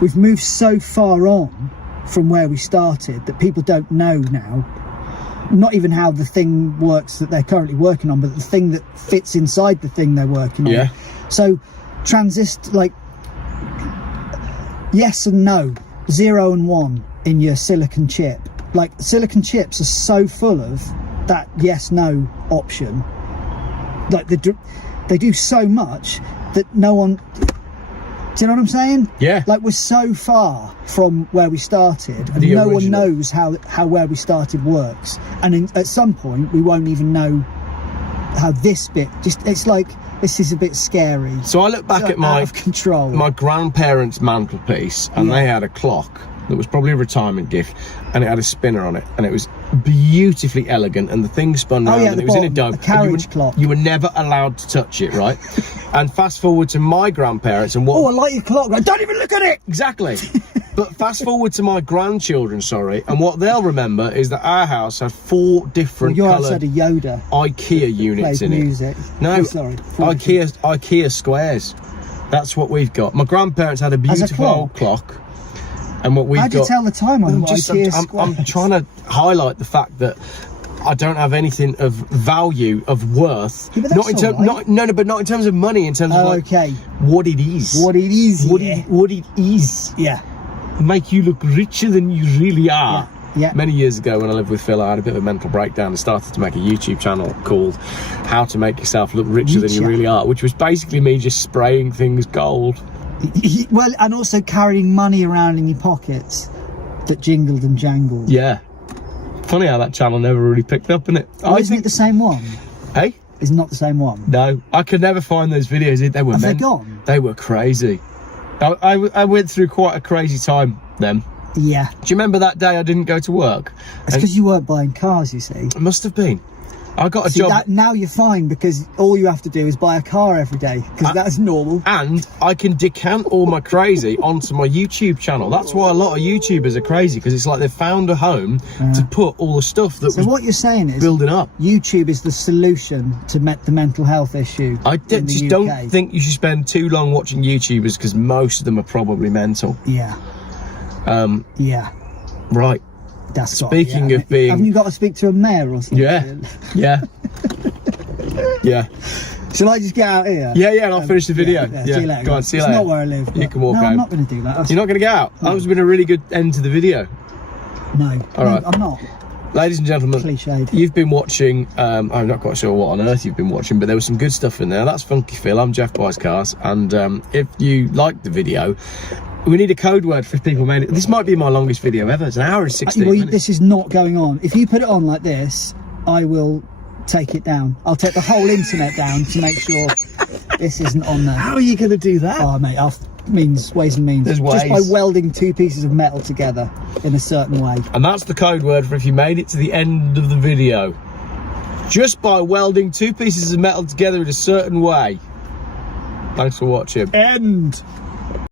We've moved so far on from where we started that people don't know now, not even how the thing works that they're currently working on, but the thing that fits inside the thing they're working on. So yes and no, 0 and 1 in your silicon chip. Like, silicon chips are so full of that yes-no option. Like, they do so much that no one... Do you know what I'm saying? Yeah. Like, we're so far from where we started, and no one knows how where we started works. And at some point, we won't even know how this bit... It's like... This is a bit scary. So I look back at my grandparents' mantelpiece, and they had a clock that was probably a retirement gift, and it had a spinner on it, and it was beautifully elegant, and the thing spun round, and it was in a dome. A carriage clock. You were never allowed to touch it, right? And fast forward to my grandparents, and what? Oh, I like your clock. Don't even look at it. Exactly. But fast forward to my grandchildren, and what they'll remember is that our house had 4 different coloured had a Yoda IKEA units in music. it. No, oh, sorry. IKEA squares. That's what we've got. My grandparents had a beautiful old clock, and what we've got. How do you tell the time on IKEA squares? I'm trying to highlight the fact that I don't have anything of value, of worth. Yeah, but but not in terms of money. In terms of what it is. What it is. What it is. Yeah. Make you look richer than you really are. Yeah. Many years ago when I lived with Phil, I had a bit of a mental breakdown and started to make a YouTube channel called How to Make Yourself Look Richer Than You Really Are, which was basically me just spraying things gold. Well, and also carrying money around in your pockets that jingled and jangled. Yeah. Funny how that channel never really picked up, innit? Isn't it the same one? Hey? It's not the same one. No, I could never find those videos. They were they gone? They were crazy. I went through quite a crazy time then. Yeah. Do you remember that day I didn't go to work? It's because you weren't buying cars, you see. It must have been. I got a job. Now you're fine because all you have to do is buy a car every day because that's normal. And I can decant all my crazy onto my YouTube channel. That's why a lot of YouTubers are crazy, because it's like they've found a home to put all the stuff that was what you're saying is building up. YouTube is the solution to the mental health issue. I just don't think you should spend too long watching YouTubers because most of them are probably mental. Yeah. Yeah. Right. That's Speaking of being... Haven't you got to speak to a mayor or something? Yeah. Yeah. Yeah. Shall I just get out here? Yeah, and I'll finish the video. Yeah. See you later. Go on, see you it's later. Not where I live. You can walk home. I'm not going to do that. You're not going to get out? No. That was been a really good end to the video. No. All right. I'm not. Ladies and gentlemen, Cliched. you've been watching, I'm not quite sure what on earth you've been watching, but there was some good stuff in there. That's Funky Phil, I'm Geoff Buys Cars, and if you liked the video, we need a code word for if people made it. This might be my longest video ever. It's an hour and 16 minutes. This is not going on. If you put it on like this, I will take it down. I'll take the whole internet down to make sure this isn't on there. How are you going to do that? Oh, mate, ways and means. There's ways. Just by welding two pieces of metal together in a certain way. And that's the code word for if you made it to the end of the video. Just by welding two pieces of metal together in a certain way. Thanks for watching. End.